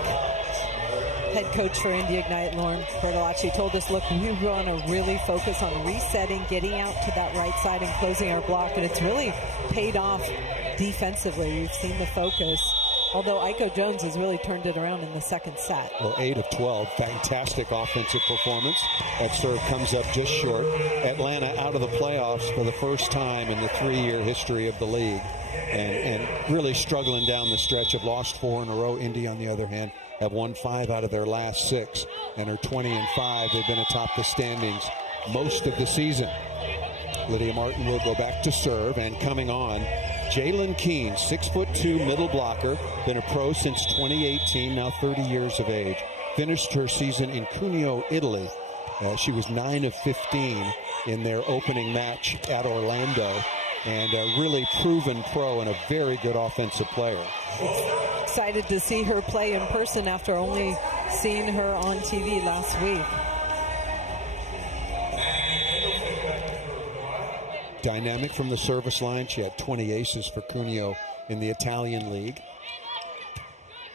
Head coach for Indy Ignite, Lauren Bertolacci, told us, look, we want to really focus on resetting, getting out to that right side and closing our block. And it's really paid off defensively. We've seen the focus. Although Aiko Jones has really turned it around in the second set. Well, 8 of 12. Fantastic offensive performance. That serve comes up just short. Atlanta out of the playoffs for the first time in the 3-year history of the league. And really struggling down the stretch. Have lost 4 in a row. Indy, on the other hand, have won 5 out of their last 6 and are 20 and 5. They've been atop the standings most of the season. Lydia Martin will go back to serve, and coming on, Jalen Keene, 6'2" middle blocker, been a pro since 2018, now 30 years of age. Finished her season in Cuneo, Italy. She was 9 of 15 in their opening match at Orlando, and a really proven pro and a very good offensive player. Excited to see her play in person after only seeing her on TV last week. Dynamic from the service line. She had 20 aces for Cuneo in the Italian League.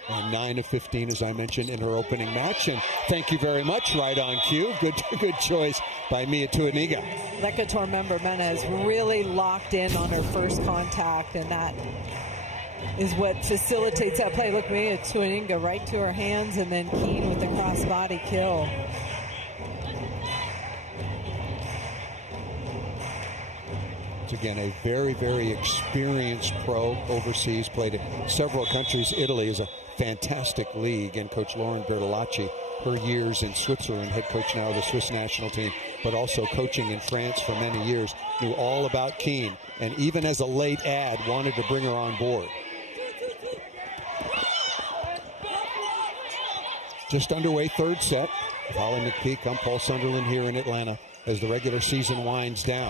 And 9 of 15, as I mentioned, in her opening match. And thank you very much, right on cue. Good choice by Mia Tuaniga. Lecca Tormember Mena is really locked in on her first contact, and that is what facilitates that play. Look, Mia Tuaniga right to her hands, and then Keene with the cross-body kill. Again, a very, very experienced pro overseas, played in several countries. Italy is a fantastic league, and Coach Lauren Bertolacci, her years in Switzerland, head coach now of the Swiss national team, but also coaching in France for many years, knew all about Keene, and even as a late ad, wanted to bring her on board. Just underway, third set. Holly McPeak, I'm Paul Sunderland here in Atlanta as the regular season winds down.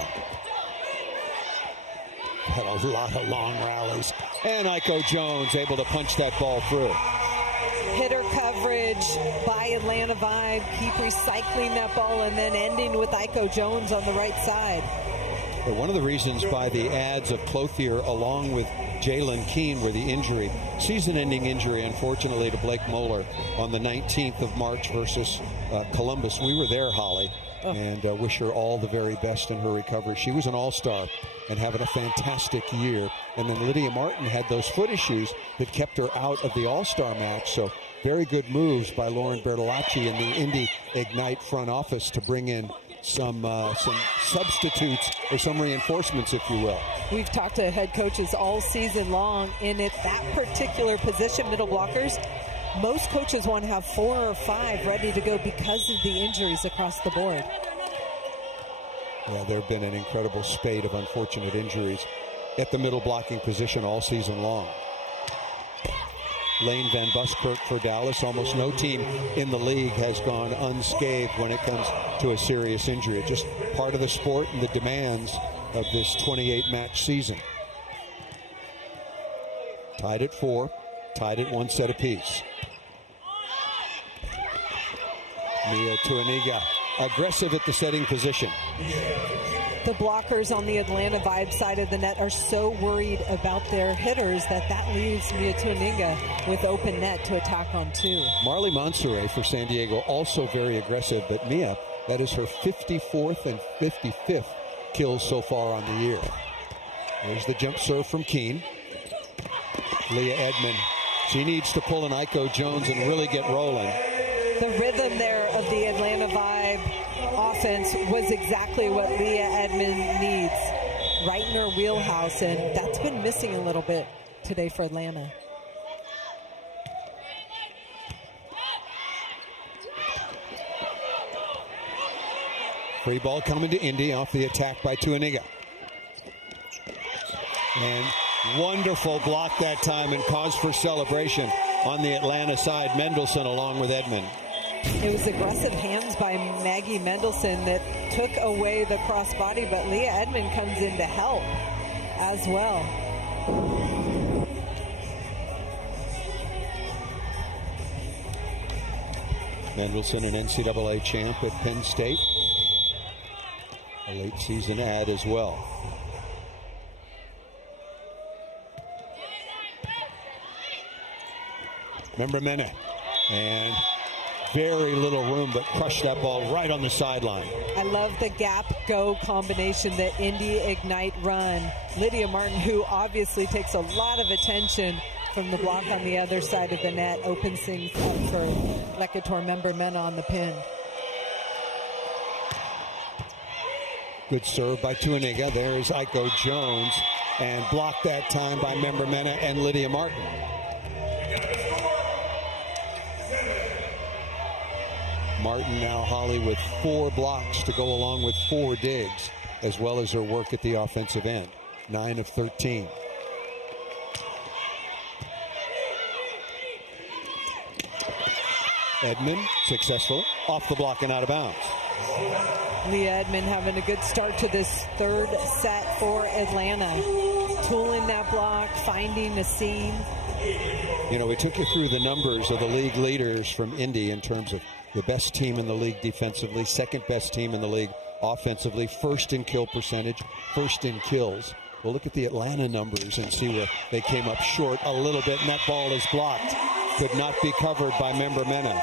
Had a lot of long rallies. And Aiko Jones able to punch that ball through. Hitter coverage by Atlanta Vibe. Keep recycling that ball and then ending with Aiko Jones on the right side. But one of the reasons by the ads of Clothier along with Jalen Keene were the injury. Season-ending injury, unfortunately, to Blake Moeller on the 19th of March versus Columbus. We were there, Holly, and wish her all the very best in her recovery. She was an all-star and having a fantastic year. And then Lydia Martin had those foot issues that kept her out of the all-star match. So very good moves by Lauren Bertolacci and the Indy Ignite front office to bring in some substitutes or some reinforcements, if you will. We've talked to head coaches all season long, and at that particular position, middle blockers, most coaches want to have 4 or 5 ready to go because of the injuries across the board. Yeah, there have been an incredible spate of unfortunate injuries at the middle blocking position all season long. Lane Van Buskirk for Dallas. Almost no team in the league has gone unscathed when it comes to a serious injury. It's just part of the sport and the demands of this 28-match season. Tied at 4, tied at 1 set apiece. Mia Tuaniga aggressive at the setting position. The blockers on the Atlanta Vibe side of the net are so worried about their hitters that leaves Mia Tuaniga with open net to attack on 2. Marley Monserrat for San Diego also very aggressive, but Mia, that is her 54th and 55th kills so far on the year. There's the jump serve from Keene. Leah Edmond, she needs to pull an Aiko Jones and really get rolling. The rhythm there of the Atlanta Vibe offense was exactly what Leah Edmond needs, right in her wheelhouse, and that's been missing a little bit today for Atlanta. Free ball coming to Indy off the attack by Tuaniga. And wonderful block that time and cause for celebration on the Atlanta side. Mendelson along with Edmond. It was aggressive hands by Maggie Mendelson that took away the crossbody, but Leah Edmond comes in to help as well. Mendelson, an NCAA champ at Penn State. A late season ad as well. Remember Mena, and very little room, but crushed that ball right on the sideline. I love the gap go combination that Indy Ignite run. Lydia Martin, who obviously takes a lot of attention from the block on the other side of the net, opens things up for Lecator member Mena on the pin. Good serve by Tuaniga. There is Aiko Jones, and blocked that time by member Mena and Lydia Martin. Martin now, Holly, with 4 blocks to go along with 4 digs, as well as her work at the offensive end. 9 of 13. Edmond successful off the block and out of bounds. Leah Edmond having a good start to this third set for Atlanta. Tooling that block, finding a seam. You know, we took you through the numbers of the league leaders from Indy in terms of the best team in the league defensively, second best team in the league offensively, first in kill percentage, first in kills. We'll look at the Atlanta numbers and see where they came up short a little bit, and that ball is blocked. Could not be covered by member Mena.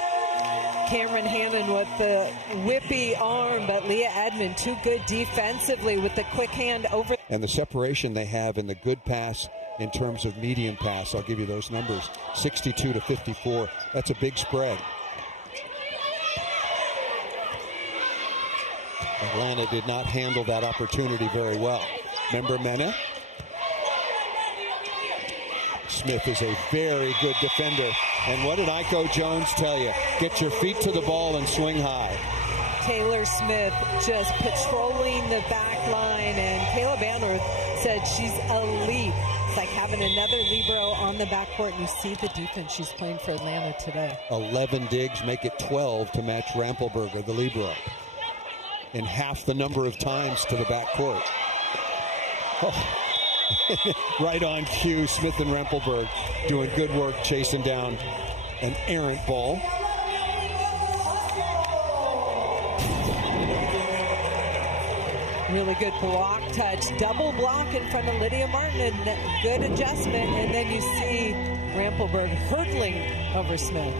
Cameron Hannon with the whippy arm, but Leah Edmond too good defensively with the quick hand over. And the separation they have in the good pass in terms of median pass, I'll give you those numbers, 62 to 54. That's a big spread. Atlanta did not handle that opportunity very well. Member Mena. Smith is a very good defender. And what did Aiko Jones tell you? Get your feet to the ball and swing high. Taylor Smith just patrolling the back line, and Kayla Banworth said she's elite It's like having another libero on the backcourt, and you see the defense she's playing for Atlanta today. 11 digs make it 12 to match Rampelberger, the libero. And half the number of times to the backcourt. Oh. Right on cue, Smith and Rampelberg doing good work chasing down an errant ball. Really good block touch. Double block in front of Lydia Martin. And good adjustment. And then you see Rampelberg hurdling over Smith.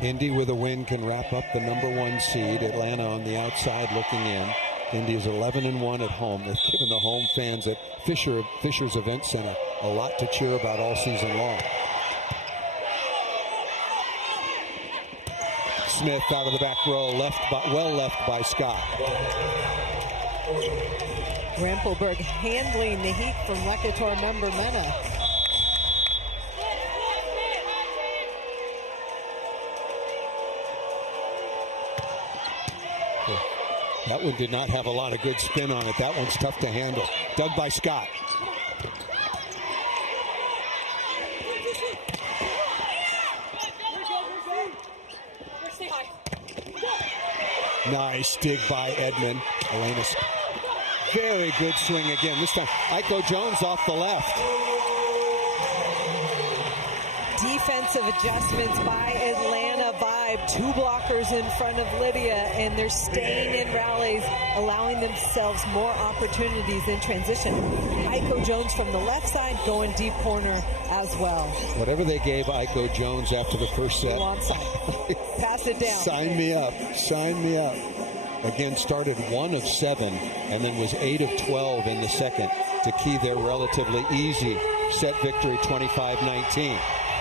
Indy with a win can wrap up the #1 seed. Atlanta on the outside looking in. Indy is 11-1 at home. They've given the home fans at Fisher's Event Center a lot to cheer about all season long. Smith out of the back row, well left by Scott. Rampelberg handling the heat from Lecator member Mena. That one did not have a lot of good spin on it. That one's tough to handle. Dug by Scott. Nice dig by Edmond. Elena's very good swing again. This time, Aiko Jones off the left. Defensive adjustments by Atlanta Vibe. 2 blockers in front of Lydia, and they're staying in rallies, allowing themselves more opportunities in transition. Aiko Jones from the left side going deep corner as well. Whatever they gave Aiko Jones after the first set. Pass it down. Sign me up. Sign me up. Again, started 1 of 7 and then was 8 of 12 in the second to key their relatively easy set victory 25-19.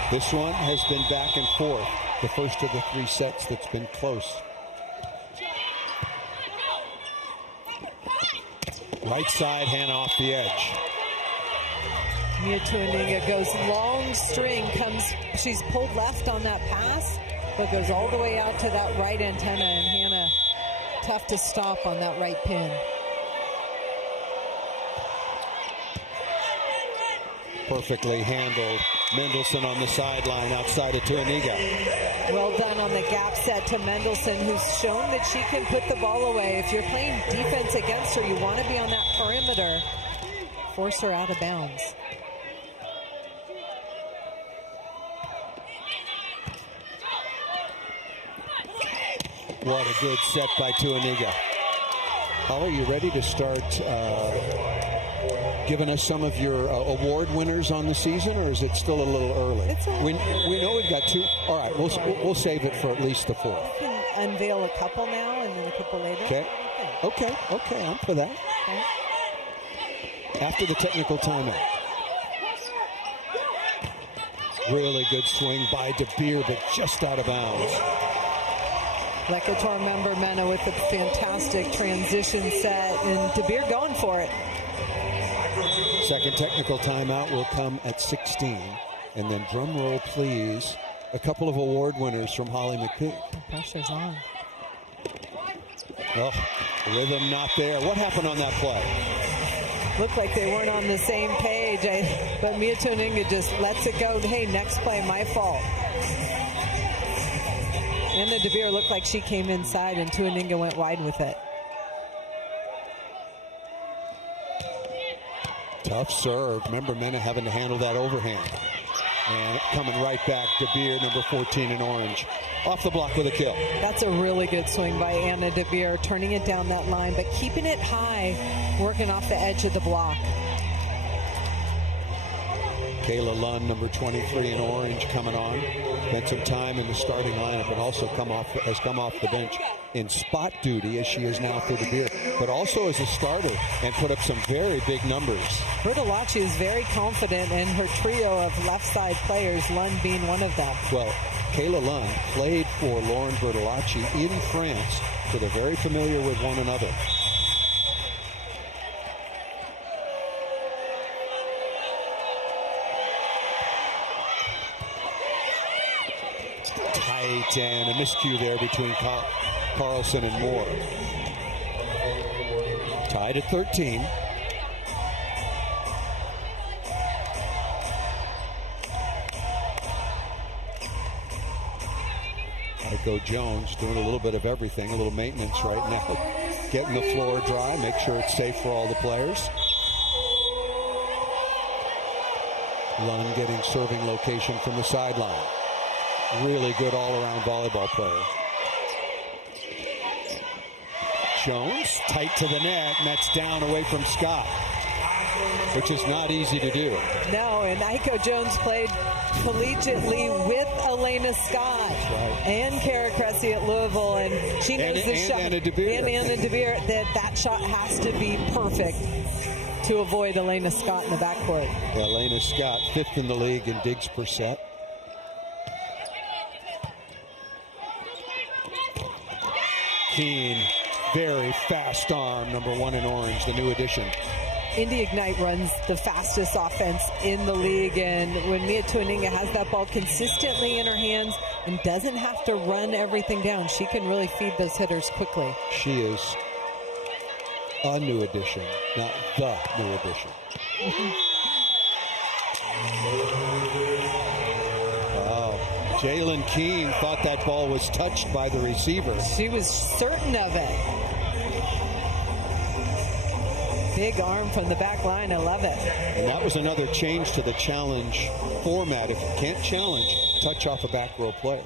This one has been back and forth. The first of the 3 sets that's been close. Right side, hand off the edge. Mia Tuaninga goes long string, she's pulled left on that pass, but goes all the way out to that right antenna, and Hannah tough to stop on that right pin. Perfectly handled. Mendelssohn on the sideline outside of Tuaniga. Well done on the gap set to Mendelssohn, who's shown that she can put the ball away. If you're playing defense against her, you want to be on that perimeter. Force her out of bounds. What a good set by Tuaniga. How are you ready to start giving us some of your award winners on the season, or is it still a little early? We know we've got 2. All right, we'll save it for at least the 4th. You can unveil a couple now and then a couple later. Okay, I'm for that. Okay. After the technical timeout. Really good swing by De Beer, but just out of bounds. Lecator member Mena with a fantastic transition set, and De Beer going for it. Second technical timeout will come at 16. And then drum roll, please. A couple of award winners from Holly McPhee. The pressure's on. Oh, rhythm not there. What happened on that play? Looked like they weren't on the same page, but Mia Tuaninga just lets it go. Hey, next play, my fault. Anna De Beer looked like she came inside, and Tuaninga went wide with it. Tough serve. Remember Mena having to handle that overhand. And coming right back, De Beer, number 14 in orange. Off the block with a kill. That's a really good swing by Anna De Beer, turning it down that line, but keeping it high, working off the edge of the block. Kayla Lund, number 23 in orange, coming on. Spent some time in the starting lineup, but also has come off the bench in spot duty, as she is now for De Beer, but also as a starter and put up some very big numbers. Bertolacci is very confident in her trio of left side players, Lund being one of them. Well, Kayla Lund played for Lauren Bertolacci in France, so they're very familiar with one another. Tight, and a miscue there between Carlson and Moore. Tied at 13. Iko Jones doing a little bit of everything, a little maintenance right now. Getting the floor dry, make sure it's safe for all the players. Lund getting serving location from the sideline. Really good all-around volleyball player. Jones tight to the net, and that's down away from Scott, which is not easy to do. No, and Iko Jones played collegiately with Elena Scott and Kara Cressy at Louisville, and she knows the shot. And Anna DeVere, that shot has to be perfect to avoid Elena Scott in the backcourt. Elena Scott, 5th in the league in digs per set. Keene, very fast arm, number 1 in orange, the new addition. Indy Ignite runs the fastest offense in the league, and when Mia Tuaninga has that ball consistently in her hands and doesn't have to run everything down, she can really feed those hitters quickly. She is a new addition, not the new addition. Wow. Jalen Keene thought that ball was touched by the receiver. She was certain of it. Big arm from the back line. I love it. And that was another change to the challenge format. If you can't challenge, touch off a back row play.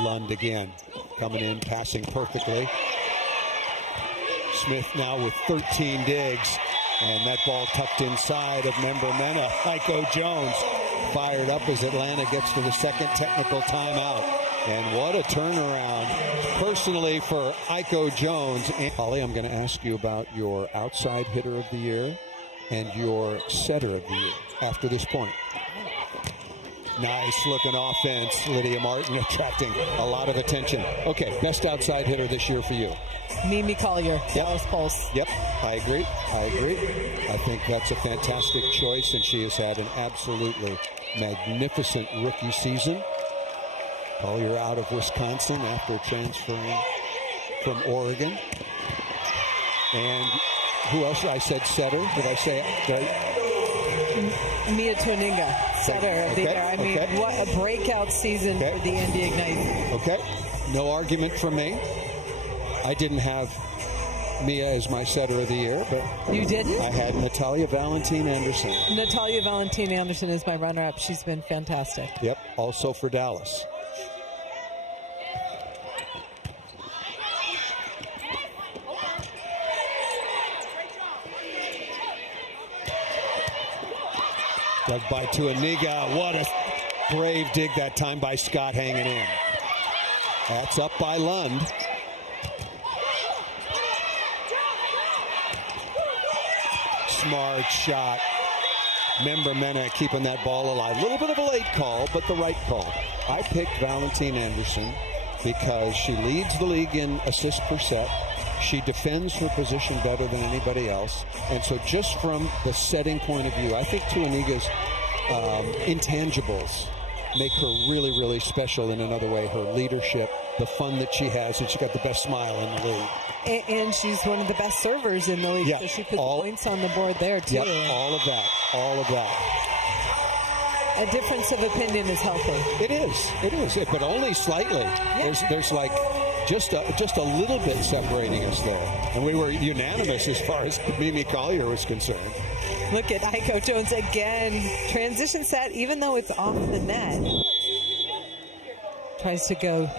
Lund again, coming in, passing perfectly. Smith now with 13 digs, and that ball tucked inside of member Mena. Iko Jones fired up as Atlanta gets to the second technical timeout. And what a turnaround personally for Iko Jones. And Holly, I'm going to ask you about your outside hitter of the year and your setter of the year after this point. Nice looking offense. Lydia Martin attracting a lot of attention. Okay, best outside hitter this year for you. Mimi Collier, Dallas Pulse. Yep, I agree. I think that's a fantastic choice, and she has had an absolutely magnificent rookie season. Collier out of Wisconsin after transferring from Oregon. And who else? I said setter. Did I say it? Mia Tuaninga, setter of the year. I mean, what a breakout season for the Indy Ignite. Okay, no argument from me. I didn't have Mia as my setter of the year, but you didn't? I had Natalia Valentin Anderson. Natalia Valentin Anderson is my runner-up. She's been fantastic. Yep, also for Dallas. Dug by Tuaninga. What a brave dig that time by Scott, hanging in. That's up by Lund. Smart shot. Member Mena keeping that ball alive. A little bit of a late call, but the right call. I picked Valentin Anderson because she leads the league in assists per set. She defends her position better than anybody else. And so just from the setting point of view, I think Tuaniga's intangibles make her really, really special in another way. Her leadership, the fun that she has, and she got the best smile in the league. And she's one of the best servers in the league, so she puts points on the board there, too. Yep, all of that. A difference of opinion is healthy. It is, but only slightly. Yeah. There's like just a little bit separating us there. And we were unanimous as far as Mimi Collier was concerned. Look at Iko Jones again. Transition set, even though it's off the net. Tries to go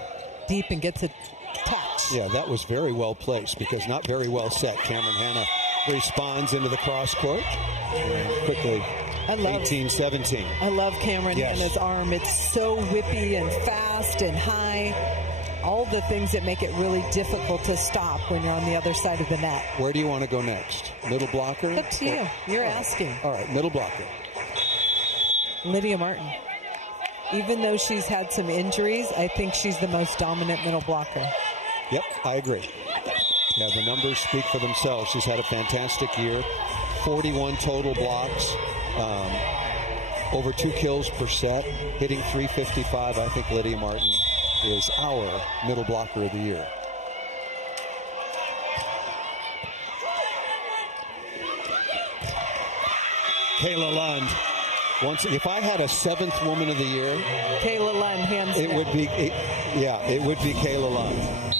deep and gets a touch. Yeah, that was very well placed because not very well set. Cameron Hanna responds into the cross court. And quickly, 18-17. I love Cameron Hanna's arm. It's so whippy and fast and high. All the things that make it really difficult to stop when you're on the other side of the net. Where do you want to go next? Middle blocker? Up to you. You're asking. All right, middle blocker. Lydia Martin. Even though she's had some injuries, I think she's the most dominant middle blocker. Yep, I agree. Yeah, the numbers speak for themselves. She's had a fantastic year. 41 total blocks. Over 2 kills per set. Hitting .355. I think Lydia Martin is our middle blocker of the year. Kayla Lund if I had a 7th Woman of the Year, Kayla Lund, hands down. it would be Kayla Lund.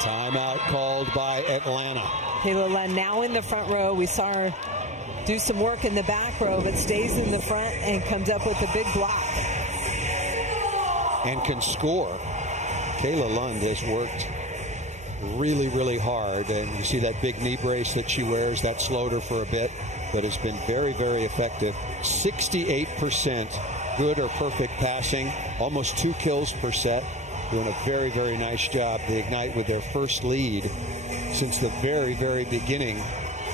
Timeout called by Atlanta. Kayla Lund now in the front row. We saw her do some work in the back row, but stays in the front and comes up with a big block. And can score. Kayla Lund has worked really, really hard. And you see that big knee brace that she wears. That slowed her for a bit, but has been very, very effective. 68% good or perfect passing. Almost 2 kills per set. Doing a very, very nice job. The Ignite with their first lead since the very, very beginning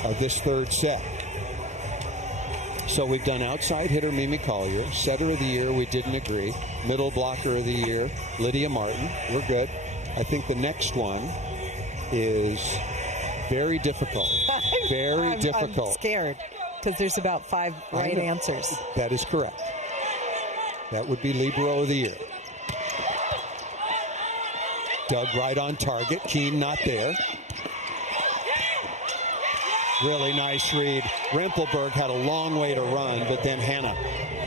of this 3rd set. So we've done outside hitter Mimi Collier, setter of the year, we didn't agree, middle blocker of the year, Lydia Martin. We're good. I think the next one is very difficult. Very difficult. I'm scared because there's about 5 right answers. That is correct. That would be Libero of the year. Doug right on target. Keene not there. Really nice read. Rempelberg had a long way to run, but then Hannah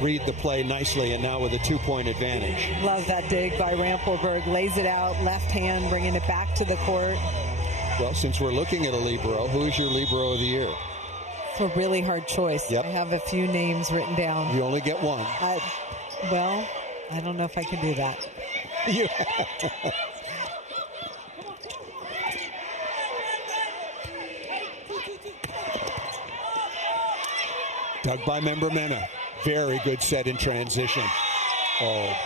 read the play nicely, and now with a 2-point advantage. Love that dig by Rempelberg. Lays it out, left hand, bringing it back to the court. Well, since we're looking at a Libero, who's your Libero of the year? It's a really hard choice. Yep. I have a few names written down. You only get one. Well, I don't know if I can do that. Dug by member Mena. Very good set in transition. Oh,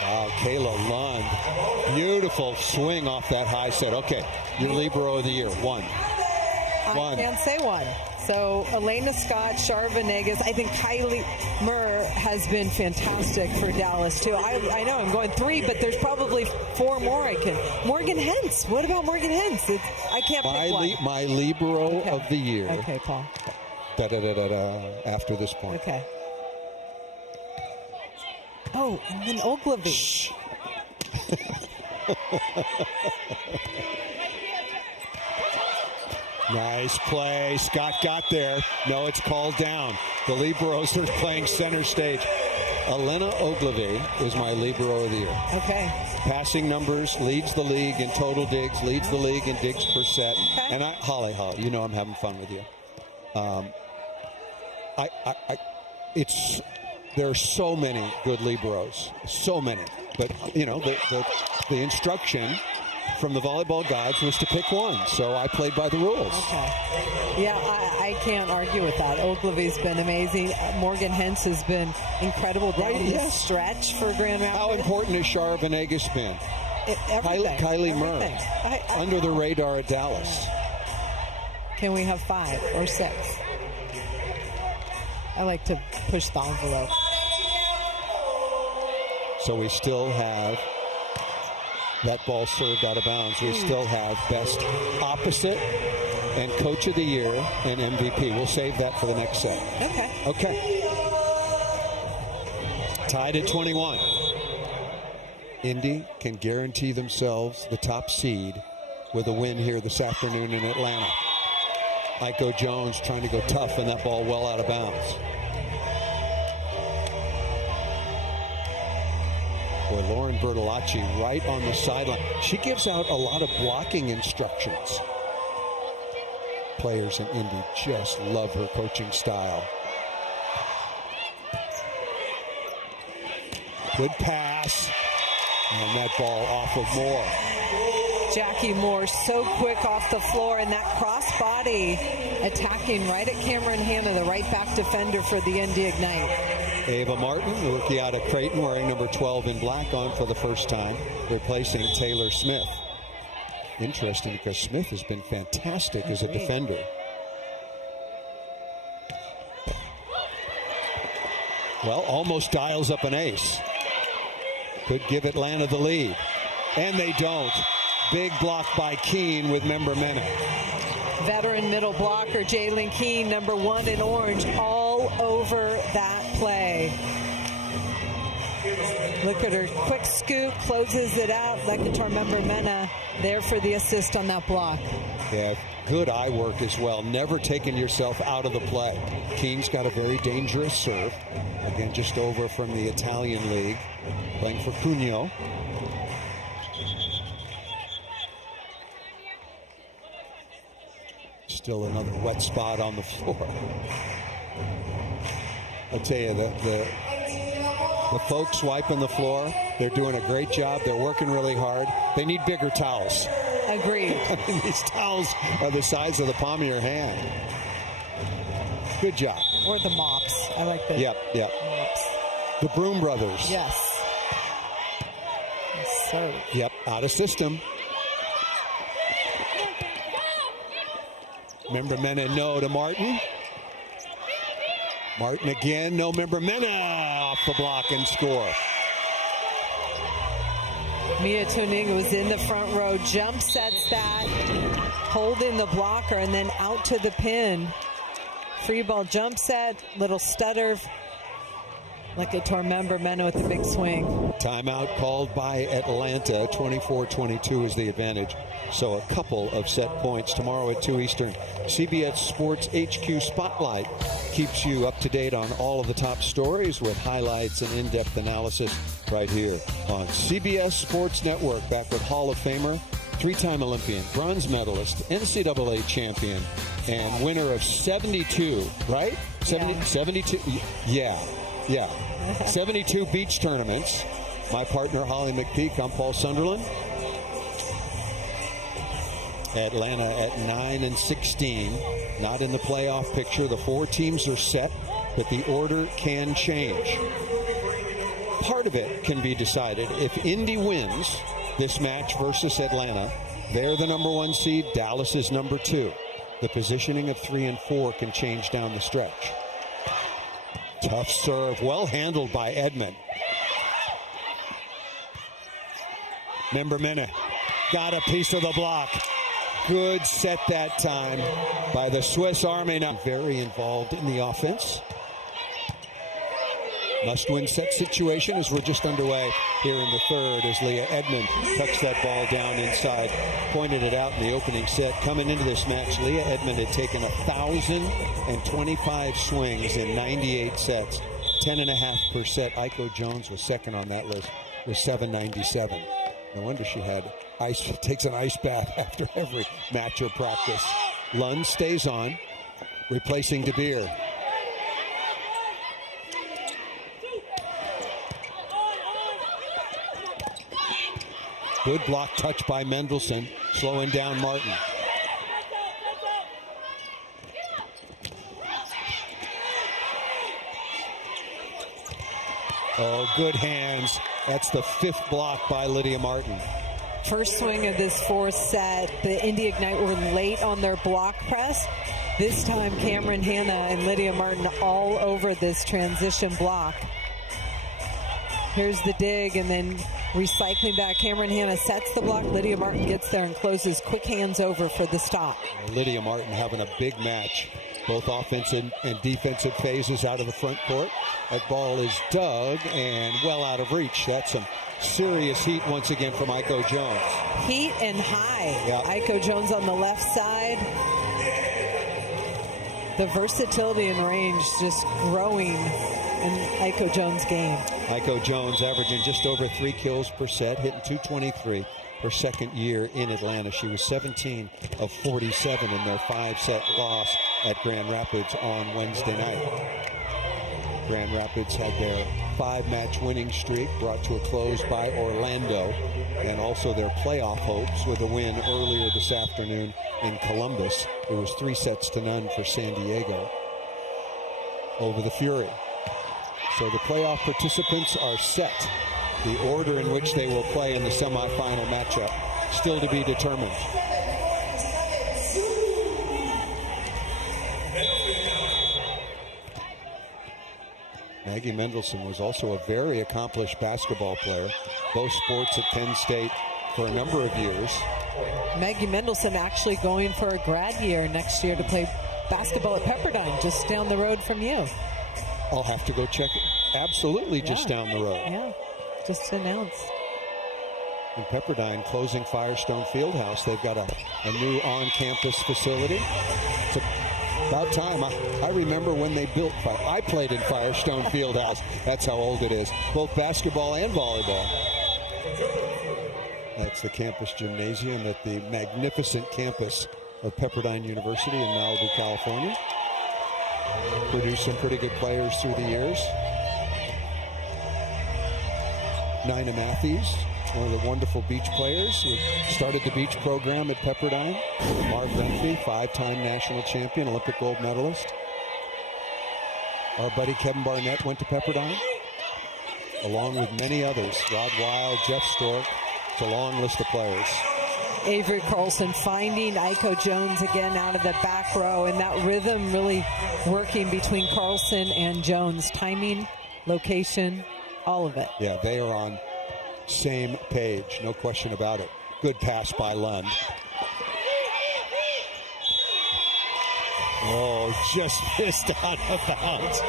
wow, Kayla Lund. Beautiful swing off that high set. Okay, your Libero of the year, one. I can't say one. So Elena Scott, Shar Venegas. I think Kylie Murr has been fantastic for Dallas too. I know I'm going 3, but there's probably 4 more I can. Morgan Hens. What about Morgan Hens? I can't pick one. My Libero of the year. Okay, Paul. After this point. Okay. Oh, and then Ogilvy. Nice play. Scott got there. No, it's called down. The Liberos are playing center stage. Elena Ogilvy is my Libero of the year. Okay. Passing numbers, leads the league in total digs, leads the league in digs per set. Okay. And Holly, you know I'm having fun with you. There are so many good Liberos, so many. But the instruction from the volleyball gods was to pick one, so I played by the rules. Okay. Yeah, I can't argue with that. Ogilvy's been amazing. Morgan Hens has been incredible down the stretch for Grand Rapids. How important has Shara Venegas been? Kylie Murray, under the radar at Dallas. Can we have 5 or 6? I like to push the envelope. So we still have that ball served out of bounds. We still have best opposite and coach of the year and MVP. We'll save that for the next set. Okay. Tied at 21. Indy can guarantee themselves the top seed with a win here this afternoon in Atlanta. Aiko Jones trying to go tough, and that ball well out of bounds. Boy, Lauren Bertolacci right on the sideline. She gives out a lot of blocking instructions. Players in Indy just love her coaching style. Good pass. And that ball off of Moore. Jackie Moore so quick off the floor, and that crossbody attacking right at Cameron Hanna, the right back defender for the Indy Ignite. Ava Martin, the rookie out of Creighton, wearing number 12 in black, on for the first time, replacing Taylor Smith. Interesting, because Smith has been fantastic as a defender. Well, almost dials up an ace. Could give Atlanta the lead. And they don't. Big block by Keene with member Mena. Veteran middle blocker Jalen Keene, number 1 in orange, all over that play. Look at her quick scoop, closes it out. Lecator member Mena there for the assist on that block. Yeah, good eye work as well. Never taking yourself out of the play. Keene's got a very dangerous serve. Again, just over from the Italian league. Playing for Cugno. Still another wet spot on the floor. I'll tell you, the folks wiping the floor, they're doing a great job. They're working really hard. They need bigger towels. Agreed. I mean, these towels are the size of the palm of your hand. Good job. Or the mops. I like the mops. The Broom Brothers. Yes. So. Yep, out of system. Member Mena, no to Martin. Martin again, no. Member Mena off the block and score. Mia Tuning was in the front row, jump sets that, holding the blocker, and then out to the pin. Free ball jump set, little stutter. Like a Member Mena with the big swing. Timeout called by Atlanta. 24-22 is the advantage. So a couple of set points tomorrow at 2 Eastern. CBS Sports HQ Spotlight keeps you up to date on all of the top stories with highlights and in-depth analysis right here on CBS Sports Network. Back with Hall of Famer, three-time Olympian, bronze medalist, NCAA champion, and winner of 72, right? 72? Yeah. 72 beach tournaments. My partner, Holly McPeak. I'm Paul Sunderland. Atlanta at 9-16. Not in the playoff picture. The 4 teams are set, but the order can change. Part of it can be decided if Indy wins this match versus Atlanta. They're the number 1 seed. Dallas is number 2. The positioning of 3 and 4 can change down the stretch. Tough serve, well handled by Edmond. Member Mena got a piece of the block. Good set that time by the Swiss Army. Now very involved in the offense. Must-win set situation as we're just underway here in the third as Leah Edmond tucks that ball down inside. Pointed it out in the opening set. Coming into this match, Leah Edmond had taken 1,025 swings in 98 sets. 10.5 per set. Aiko Jones was second on that list with 797. No wonder she takes an ice bath after every match or practice. Lund stays on, replacing De Beer. Good block touch by Mendelson, slowing down Martin. Oh, good hands. That's the 5th block by Lydia Martin. First swing of this 4th set, the Indy Ignite were late on their block press. This time, Cameron Hanna and Lydia Martin all over this transition block. Here's the dig, and then recycling back. Cameron Hanna sets the block. Lydia Martin gets there and closes. Quick hands over for the stop. Lydia Martin having a big match. Both offensive and defensive phases out of the front court. That ball is dug and well out of reach. That's some serious heat once again from Aiko Jones. Heat and high. Yeah. Aiko Jones on the left side. The versatility and range just growing in Aiko Jones' game. Aiko Jones averaging just over 3 kills per set, hitting .223 her second year in Atlanta. She was 17 of 47 in their 5-set loss at Grand Rapids on Wednesday night. Grand Rapids had their 5-match winning streak brought to a close by Orlando, and also their playoff hopes with a win earlier this afternoon in Columbus. It was 3-0 for San Diego over the Fury. So the playoff participants are set. The order in which they will play in the semifinal matchup still to be determined. Maggie Mendelson was also a very accomplished basketball player, both sports at Penn State for a number of years. Maggie Mendelson actually going for a grad year next year to play basketball at Pepperdine, just down the road from you. I'll have to go check it. Absolutely, just down the road. Yeah, just announced. And Pepperdine closing Firestone Fieldhouse. They've got a new on-campus facility. It's about time. I remember when they built I played in Firestone Fieldhouse. That's how old it is. Both basketball and volleyball. That's the campus gymnasium at the magnificent campus of Pepperdine University in Malibu, California. Produced some pretty good players through the years. Nina Matthews, one of the wonderful beach players who started the beach program at Pepperdine. Marv Renfrey, 5-time national champion, Olympic gold medalist. Our buddy Kevin Barnett went to Pepperdine, along with many others. Rod Wild, Jeff Stork. It's a long list of players. Avery Carlson finding Aiko Jones again out of the back row, and that rhythm really working between Carlson and Jones. Timing, location, all of it. Yeah, they are on same page, no question about it. Good pass by Lund. Oh, just missed out of bounds.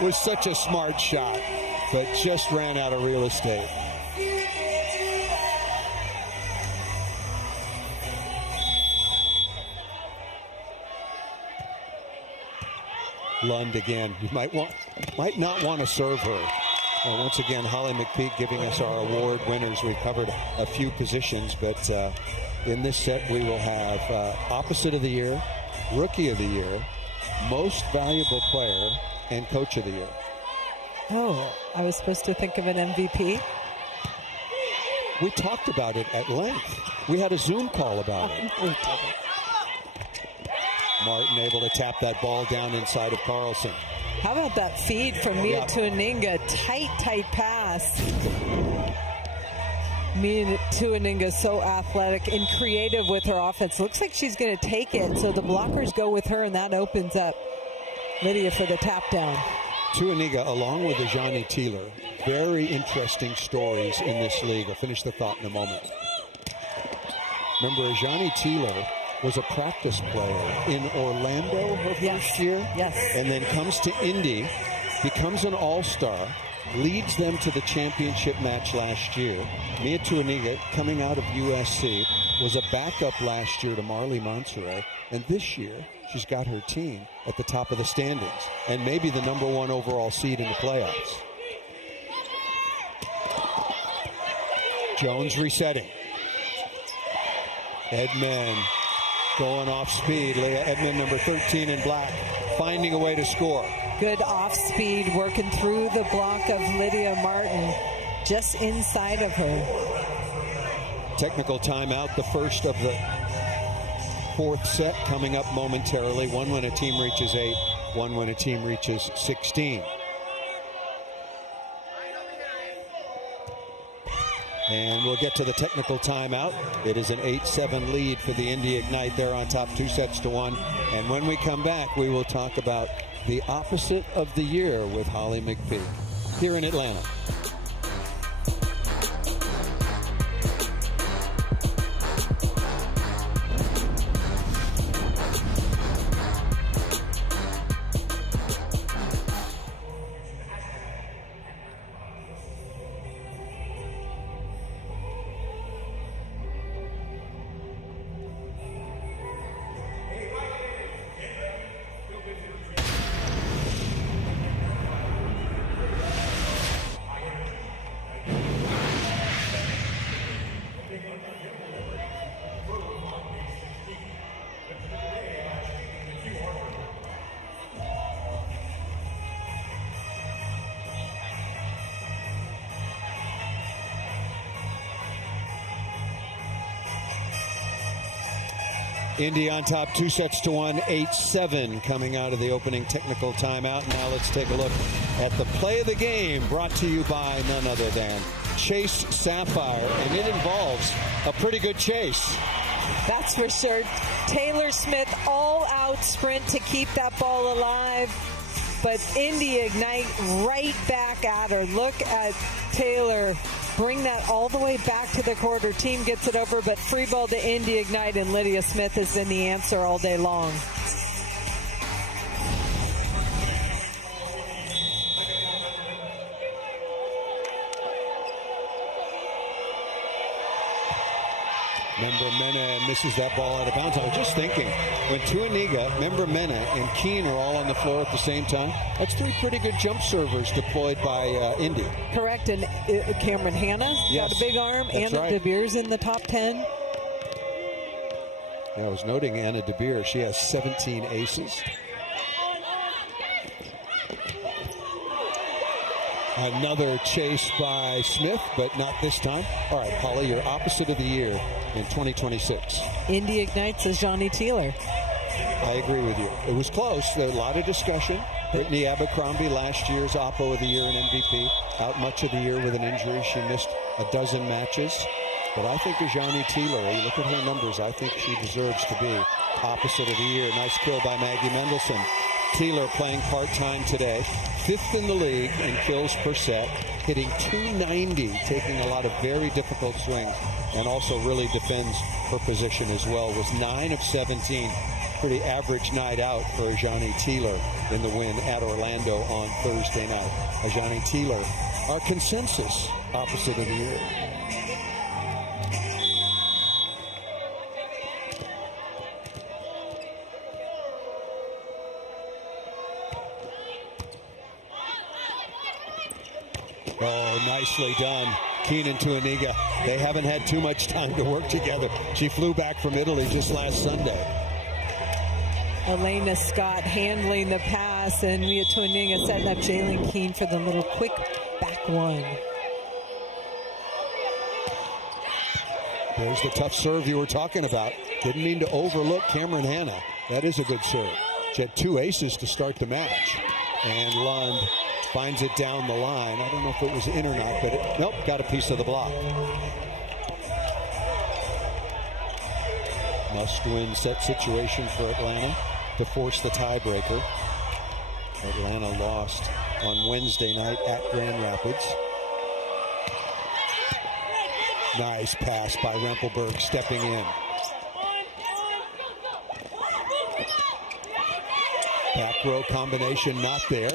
Was such a smart shot, but just ran out of real estate. Lund again. You might not want to serve her. Once again, Holly McPeak giving us our award winners. We covered a few positions, but in this set we will have Opposite of the Year, Rookie of the Year, Most Valuable Player, and Coach of the Year. Oh, I was supposed to think of an MVP? We talked about it at length. We had a Zoom call about it. Martin able to tap that ball down inside of Carlson. How about that feed from Mia Tuaninga? Tight pass. Mia Tuaninga so athletic and creative with her offense. Looks like she's going to take it, so the blockers go with her, and that opens up Lydia for the tap down. Tuaninga, along with Ajani Teeler, very interesting stories in this league. I'll finish the thought in a moment. Remember, Ajani Teeler was a practice player in Orlando her first year. Yes. And then comes to Indy, becomes an all-star, leads them to the championship match last year. Mia Tuaninga, coming out of USC, was a backup last year to Marley Monserrat. And this year, she's got her team at the top of the standings and maybe the #1 overall seed in the playoffs. Jones resetting. Edmond going off speed. Leah Edmond, number 13 in black, finding a way to score. Good off speed, working through the block of Lydia Martin, just inside of her. Technical timeout, the first of the fourth set coming up momentarily. One when a team reaches 8, one when a team reaches 16. And we'll get to the technical timeout. It is an 8-7 lead for the Indy Ignite. They're on top 2-1. And when we come back, we will talk about the Opposite of the Year with Holly McPeak here in Atlanta. Indy on top 2-1, 8-7 coming out of the opening technical timeout. Now let's take a look at the play of the game, brought to you by none other than Chase Sapphire, and it involves a pretty good chase. That's for sure. Taylor Smith all-out sprint to keep that ball alive, but Indy Ignite right back at her. Look at Taylor bring that all the way back to the court. Her team gets it over, but free ball to Indy Ignite, and Lydia Smith has been the answer all day long. Member Mena misses that ball out of bounds. I was just thinking, when Tuaniga, Member Mena, and Keane are all on the floor at the same time, that's 3 pretty good jump servers deployed by Indy. Correct, and Cameron Hanna got a big arm. That's Anna right. De Beers in the top 10. Yeah, I was noting Anna De Beers. She has 17 aces. Another chase by Smith, but not this time. All right, Holly, your opposite of the year in 2026. Indy ignites as Johnny Teeler. I agree with you. It was close. There was a lot of discussion. Brittany Abercrombie, last year's Oppo of the Year and MVP, out much of the year with an injury. She missed a dozen matches. But I think Johnny Teeler, you look at her numbers, I think she deserves to be opposite of the year. Nice kill by Maggie Mendelson. Teeler playing part-time today, 5th in the league in kills per set, hitting .290, taking a lot of very difficult swings, and also really defends her position as well. Was 9 of 17. Pretty average night out for Johnny Teeler in the win at Orlando on Thursday night. Johnny Teeler, our consensus opposite of the year. Oh, nicely done. Keenan Tuaniga. They haven't had too much time to work together. She flew back from Italy just last Sunday. Elena Scott handling the pass, and Mia Tuaniga setting up Jalen Keene for the little quick back one. There's the tough serve you were talking about. Didn't mean to overlook Cameron Hanna. That is a good serve. She had 2 aces to start the match. And Lund finds it down the line. I don't know if it was in or not, but nope, got a piece of the block. Must-win set situation for Atlanta to force the tiebreaker. Atlanta lost on Wednesday night at Grand Rapids. Nice pass by Rempelberg stepping in. Back row combination not there.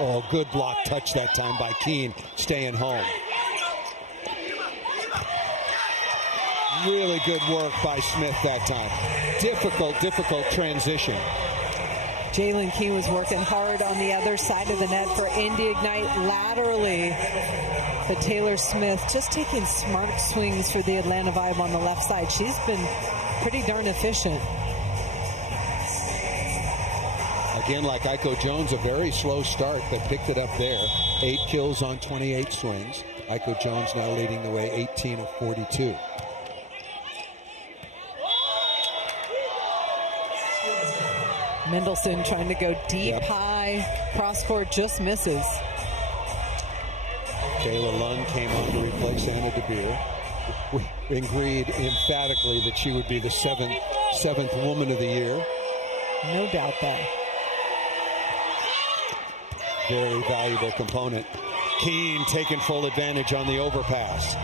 Oh, good block touch that time by Keene, staying home. Really good work by Smith that time. Difficult transition. Jalen Keene was working hard on the other side of the net for Indy Ignite laterally. But Taylor Smith just taking smart swings for the Atlanta Vibe on the left side. She's been pretty darn efficient. Again, like Aiko Jones, a very slow start, but picked it up there. 8 kills on 28 swings. Aiko Jones now leading the way, 18 of 42. Mendelson trying to go deep, high. Cross court just misses. Kayla Lund came on to replace Anna De Beer. We agreed emphatically that she would be the seventh woman of the year. No doubt that. Very valuable component. Keene taking full advantage on the overpass.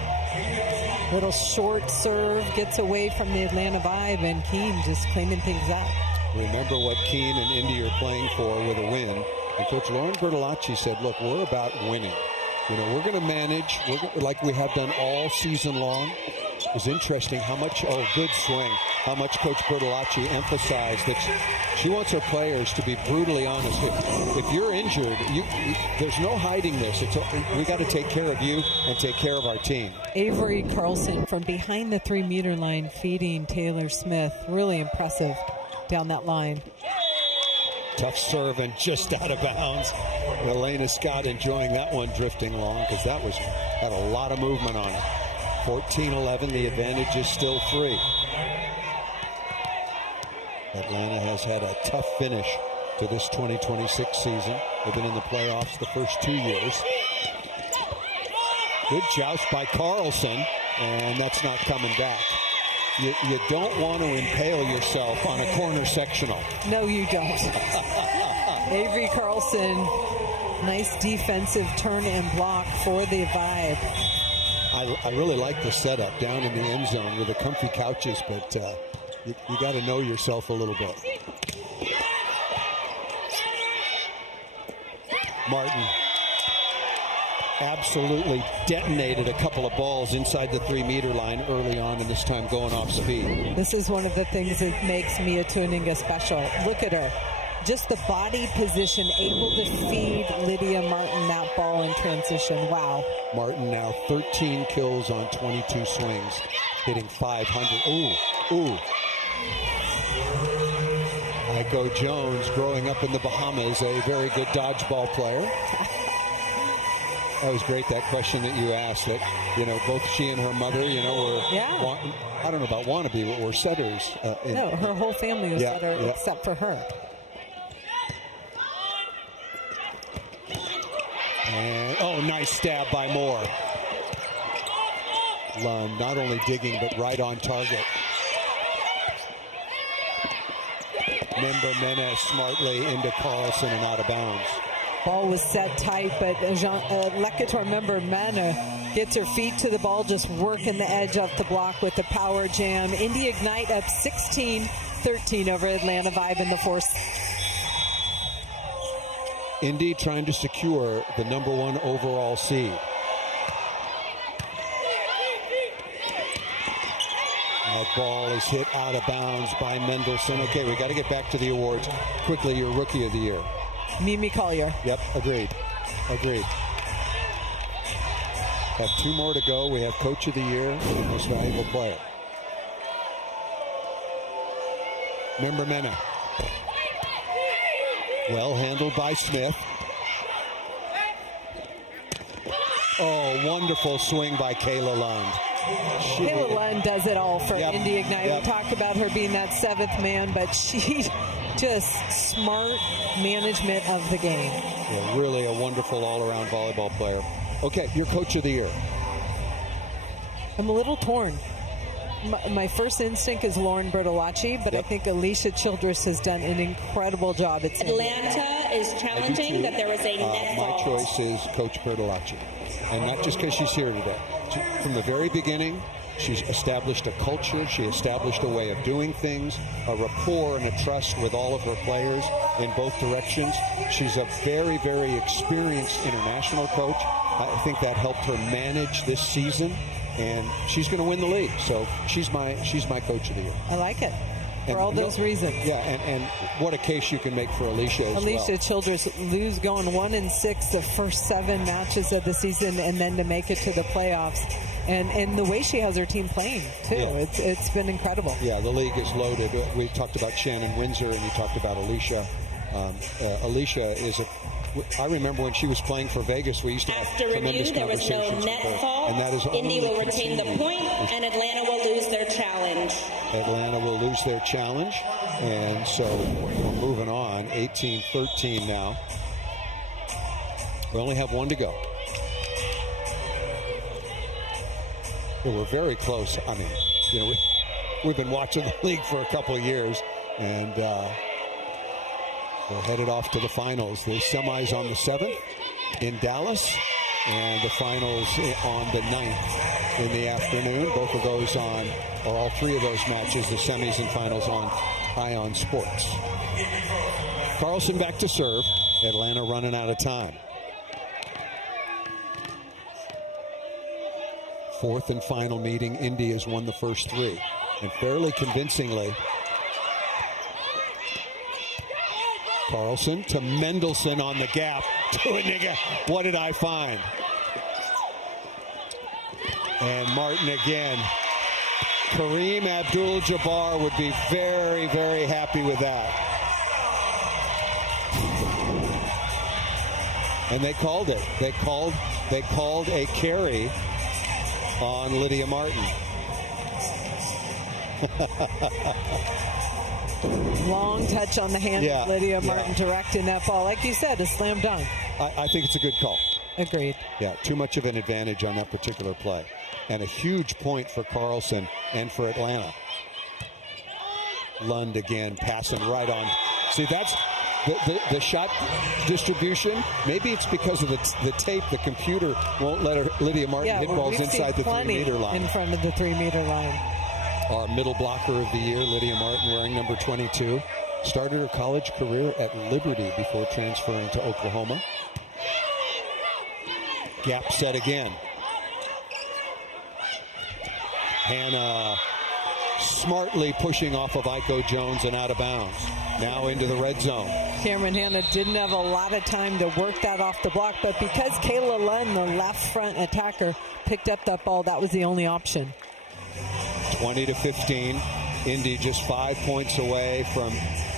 Little short serve gets away from the Atlanta Vibe, and Keene just cleaning things up. Remember what Keene and Indy are playing for with a win. And Coach Lauren Bertolacci said, look, we're about winning. You know, we're going to manage, like we have done all season long. It's interesting how much, good swing, how much Coach Bertolacci emphasized that she wants her players to be brutally honest. If you're injured, there's no hiding this. We got to take care of you and take care of our team. Avery Carlson from behind the 3-meter line feeding Taylor Smith. Really impressive down that line. Tough serve and just out of bounds. Elena Scott enjoying that one drifting long because that had a lot of movement on it. 14-11, the advantage is still 3. Atlanta has had a tough finish to this 2026 season. They've been in the playoffs the first 2 years. Good joust by Carlson, and that's not coming back. You don't want to impale yourself on a corner sectional. No, you don't. Avery Carlson, nice defensive turn and block for the Vibe. I really like the setup down in the end zone with the comfy couches, but you got to know yourself a little bit. Martin. absolutely detonated a couple of balls inside the 3-meter line early on, and this time going off speed. This is one of the things that makes Mia Tuninga special. Look at her. Just the body position, able to feed Lydia Martin that ball in transition. Wow. Martin now 13 kills on 22 swings, hitting 500. Ooh. Aiko Jones, growing up in the Bahamas, a very good dodgeball player. That was great, that question that you asked, that, both she and her mother, were, I don't know about wannabe, but were setters. No, her whole family was setter except for her. And, nice stab by Moore. Lund not only digging, but right on target. Mena smartly into Carlson and out of bounds. Ball was set tight, but Lecator member Mena gets her feet to the ball, just working the edge off the block with the power jam. Indy Ignite up 16-13 over Atlanta Vibe in the fourth. Indy trying to secure the #1 overall seed. That ball is hit out of bounds by Mendelson. Okay, we got to get back to the awards. Quickly, your Rookie of the Year. Mimi Collier. Yep, agreed. Have 2 more to go. We have Coach of the Year and Most Valuable Player. Member Mena. Well handled by Smith. Oh, wonderful swing by Kayla Lund. Kayla Lund does it all for Indy Ignite. Yep. We talk about her being that 7th man, but she just smart management of the game. Yeah, really a wonderful all-around volleyball player. Okay, your Coach of the Year. I'm a little torn. My first instinct is Lauren Bertolacci, but I think Alicia Childress has done an incredible job. Atlanta is challenging that there was a net fault. My choice is Coach Bertolacci. And not just because she's here today. From the very beginning, she's established a culture. She established a way of doing things, a rapport and a trust with all of her players in both directions. She's a very, very experienced international coach. I think that helped her manage this season. And she's going to win the league, so she's my Coach of the Year. I like it for all those reasons. Yeah, and what a case you can make for Alicia as Alicia Childress going 1-6 the first 7 matches of the season, and then to make it to the playoffs, and the way she has her team playing too, it's been incredible. Yeah, the league is loaded. We talked about Shannon Windsor, and you talked about Alicia. Alicia is I remember when she was playing for Vegas, we used to have tremendous conversations. There was no net fault. And that is Indy will retain the point, and Atlanta will lose their challenge. Atlanta will lose their challenge. And so we're moving on. 18-13 now. We only have 1 to go. We're very close. I mean, we've been watching the league for a couple of years, and we're headed off to the finals. The semis on the 7th in Dallas, and the finals on the 9th in the afternoon. Both of those or all 3 of those matches, the semis and finals on Ion Sports. Carlson back to serve. Atlanta running out of time. 4th and final meeting. Indy has won the first 3, and fairly convincingly. Carlson to Mendelson on the gap. What did I find? And Martin again. Kareem Abdul-Jabbar would be very, very happy with that. And they called it. They called a carry on Lydia Martin. Long touch on the hand of Lydia Martin directing that ball. Like you said, a slam dunk. I think it's a good call. Agreed. Yeah, too much of an advantage on that particular play. And a huge point for Carlson and for Atlanta. Lund again passing right on. See, that's the shot distribution. Maybe it's because of the tape. The computer won't let Lydia Martin hit balls inside the 3-meter line. In front of the 3-meter line. Our middle blocker of the year, Lydia Martin, wearing number 22. Started her college career at Liberty before transferring to Oklahoma. Gap set again. Hannah smartly pushing off of Iko Jones and out of bounds. Now into the red zone. Cameron Hannah didn't have a lot of time to work that off the block, but because Kayla Lund, the left front attacker, picked up that ball, that was the only option. 20-15. Indy just 5 points away from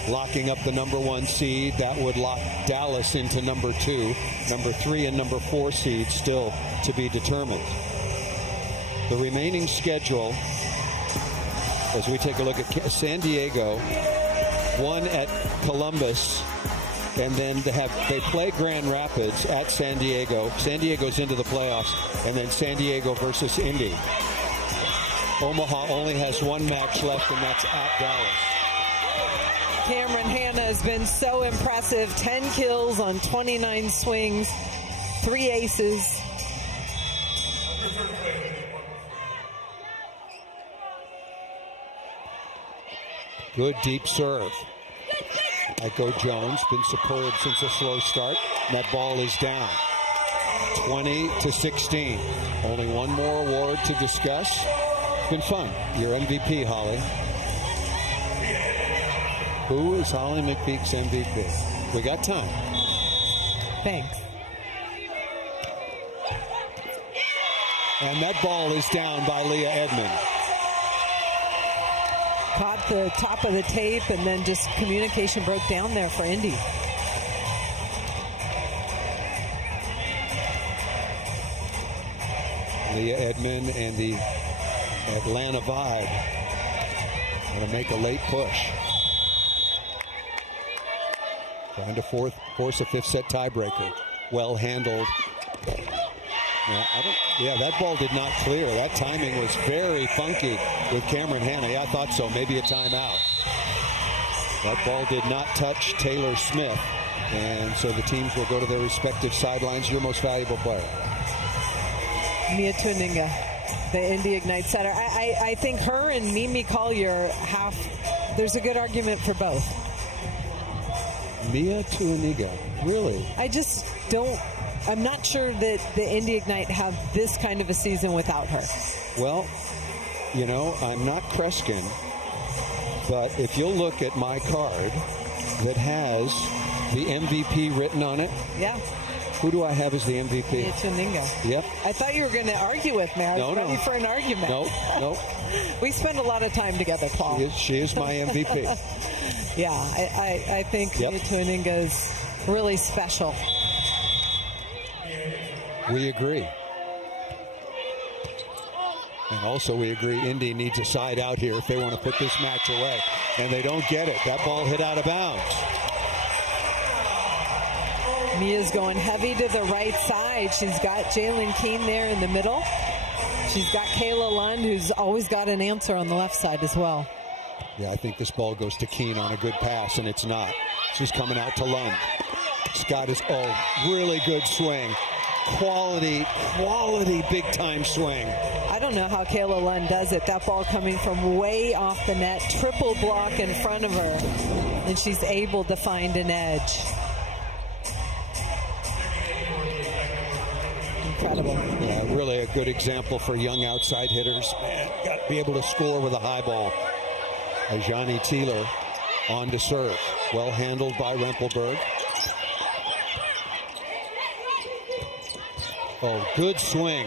locking up the #1 seed. That would lock Dallas into #2. #3 and #4 seeds still to be determined. The remaining schedule, as we take a look at San Diego, one at Columbus, and then they play Grand Rapids at San Diego. San Diego's into the playoffs, and then San Diego versus Indy. Omaha only has one match left, and that's at Dallas. Cameron Hannah has been so impressive. 10 kills on 29 swings, 3 aces. Good deep serve. Iko Jones, been superb since a slow start. And that ball is down. 20-16. Only one more award to discuss. It's been fun. Your MVP, Holly. Who is Holly McPeak's MVP? We got time. Thanks. And that ball is down by Leah Edmond. Caught the top of the tape, and then just communication broke down there for Indy. Leah Edmond and the Atlanta Vibe going to make a late push. Trying to force a fifth set tiebreaker. Well handled. That ball did not clear. That timing was very funky with Cameron Hannah. Yeah, I thought so. Maybe a timeout. That ball did not touch Taylor Smith. And so the teams will go to their respective sidelines. Your most valuable player? Mia Tuaninga, the Indy Ignite setter. I think her and Mimi Collier there's a good argument for both. Mia Tuaninga, really? I'm not sure that the Indy Ignite have this kind of a season without her. Well, I'm not Kreskin, but if you'll look at my card that has the MVP written on it. Yeah. Who do I have as the MVP? Mia Tuaninga. Yep. I thought you were going to argue with me. I was ready for an argument. No. We spend a lot of time together, Paul. She is my MVP. Yeah, I think Mia Tuaninga is really special. We agree. And also we agree Indy needs a side out here if they want to put this match away. And they don't get it. That ball hit out of bounds. Mia's going heavy to the right side. She's got Jalen Keene there in the middle. She's got Kayla Lund, who's always got an answer on the left side as well. Yeah, I think this ball goes to Keene on a good pass, and it's not. She's coming out to Lund. Scott is, really good swing. Quality big-time swing. I don't know how Kayla Lund does it. That ball coming from way off the net, triple block in front of her, and she's able to find an edge. Incredible. Yeah, really a good example for young outside hitters. Man, got to be able to score with a high ball. Ajani Teeler on to serve. Well handled by Rempelberg. Oh, good swing.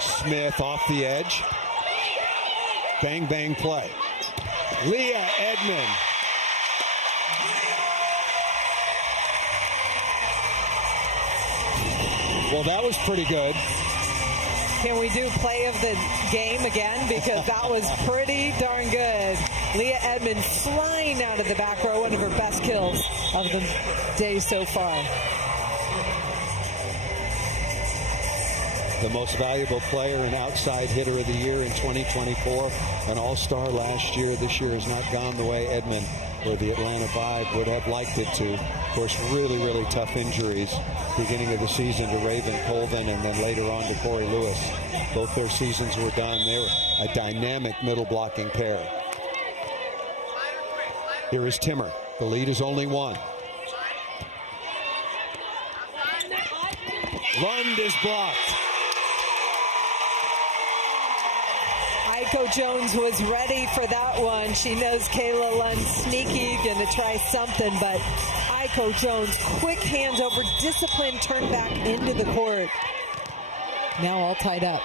Smith off the edge. Bang, bang play. Leah Edmond. Well, that was pretty good. Can we do play of the game again? Because that was pretty darn good. Leah Edmond flying out of the back row, one of her best kills of the day so far. The most valuable player and outside hitter of the year in 2024. An all-star last year. This year has not gone the way Edmond or the Atlanta Vibe would have liked it to. Of course, really tough injuries. Beginning of the season to Raven Colvin and then later on to Corey Lewis. Both their seasons were done. They're a dynamic middle blocking pair. Here is Timmer. The lead is only one. Lund is blocked. Aiko Jones was ready for that one. She knows Kayla Lund's sneaky, gonna try something, but Aiko Jones, quick hands over, discipline, turn back into the court. Now all tied up.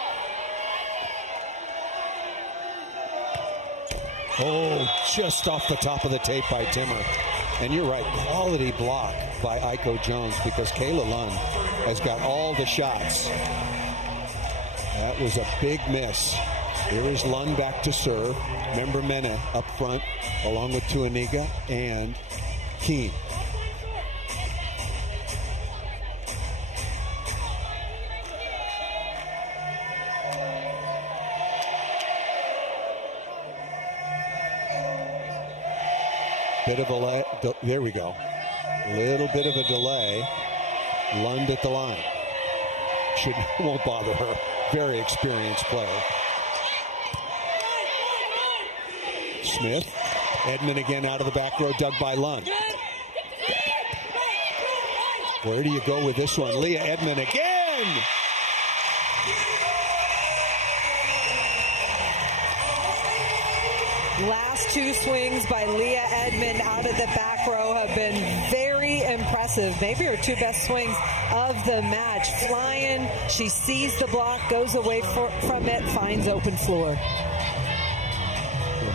Oh, just off the top of the tape by Timmer. And you're right, quality block by Aiko Jones because Kayla Lund has got all the shots. That was a big miss. Here is Lund back to serve. Remember Mena up front along with Tuaniga and Keene. Bit of a there we go. Little bit of a delay. Lund at the line. Won't bother her. Very experienced player. Smith. Edmond again out of the back row, dug by Lund. Where do you go with this one? Leah Edmond again! Last two swings by Leah Edmond out of the back row have been very impressive. Maybe her two best swings of the match. Flying, she sees the block, goes away from it, finds open floor.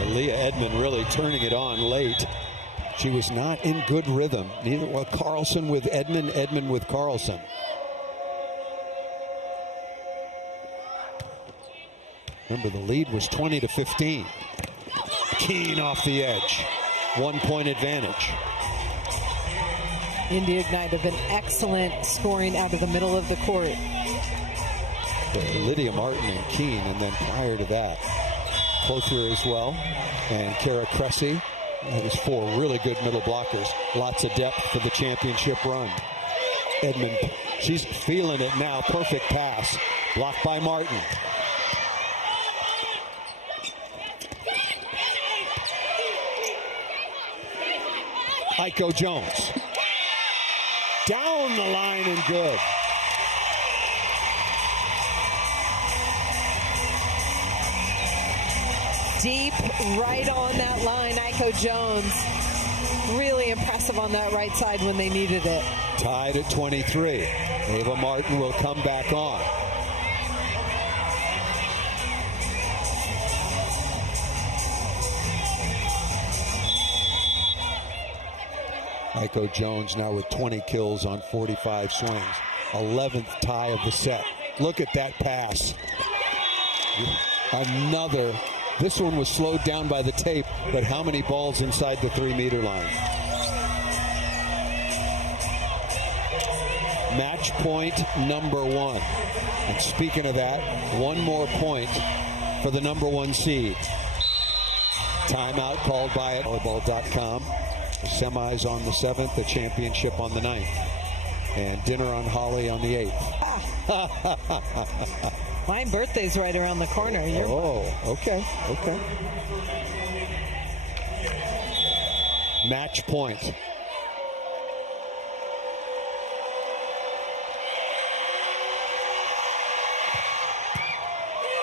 Leah Edmond really turning it on late. She was not in good rhythm. Neither was Carlson with Edmond, Edmond with Carlson. Remember, the lead was 20-15. Keene off the edge. 1 point advantage. Indy Ignite have been excellent scoring out of the middle of the court. Lydia Martin and Keene, and then prior to that, Clothier as well, and Kara Cressy. That was 4 really good middle blockers. Lots of depth for the championship run. Edmond, she's feeling it now. Perfect pass. Blocked by Martin. Aiko Jones. Down the line and good. Deep right on that line, Aiko Jones. Really impressive on that right side when they needed it. Tied at 23. Ava Martin will come back on. Aiko Jones now with 20 kills on 45 swings. 11th tie of the set. Look at that pass. Another. This one was slowed down by the tape, but how many balls inside the 3-meter line? Match point number 1. And speaking of that, 1 more point for the number 1 seed. Timeout called by volleyball.com. The semis on the 7th, the championship on the 9th. And dinner on Holly on the 8th. My birthday's right around the corner. Okay. Match point.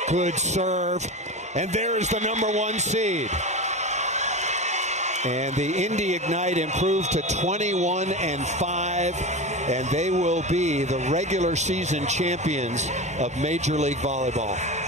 Good serve. And there's the number 1 seed. And the Indy Ignite improved to 21-5, and they will be the regular season champions of Major League Volleyball.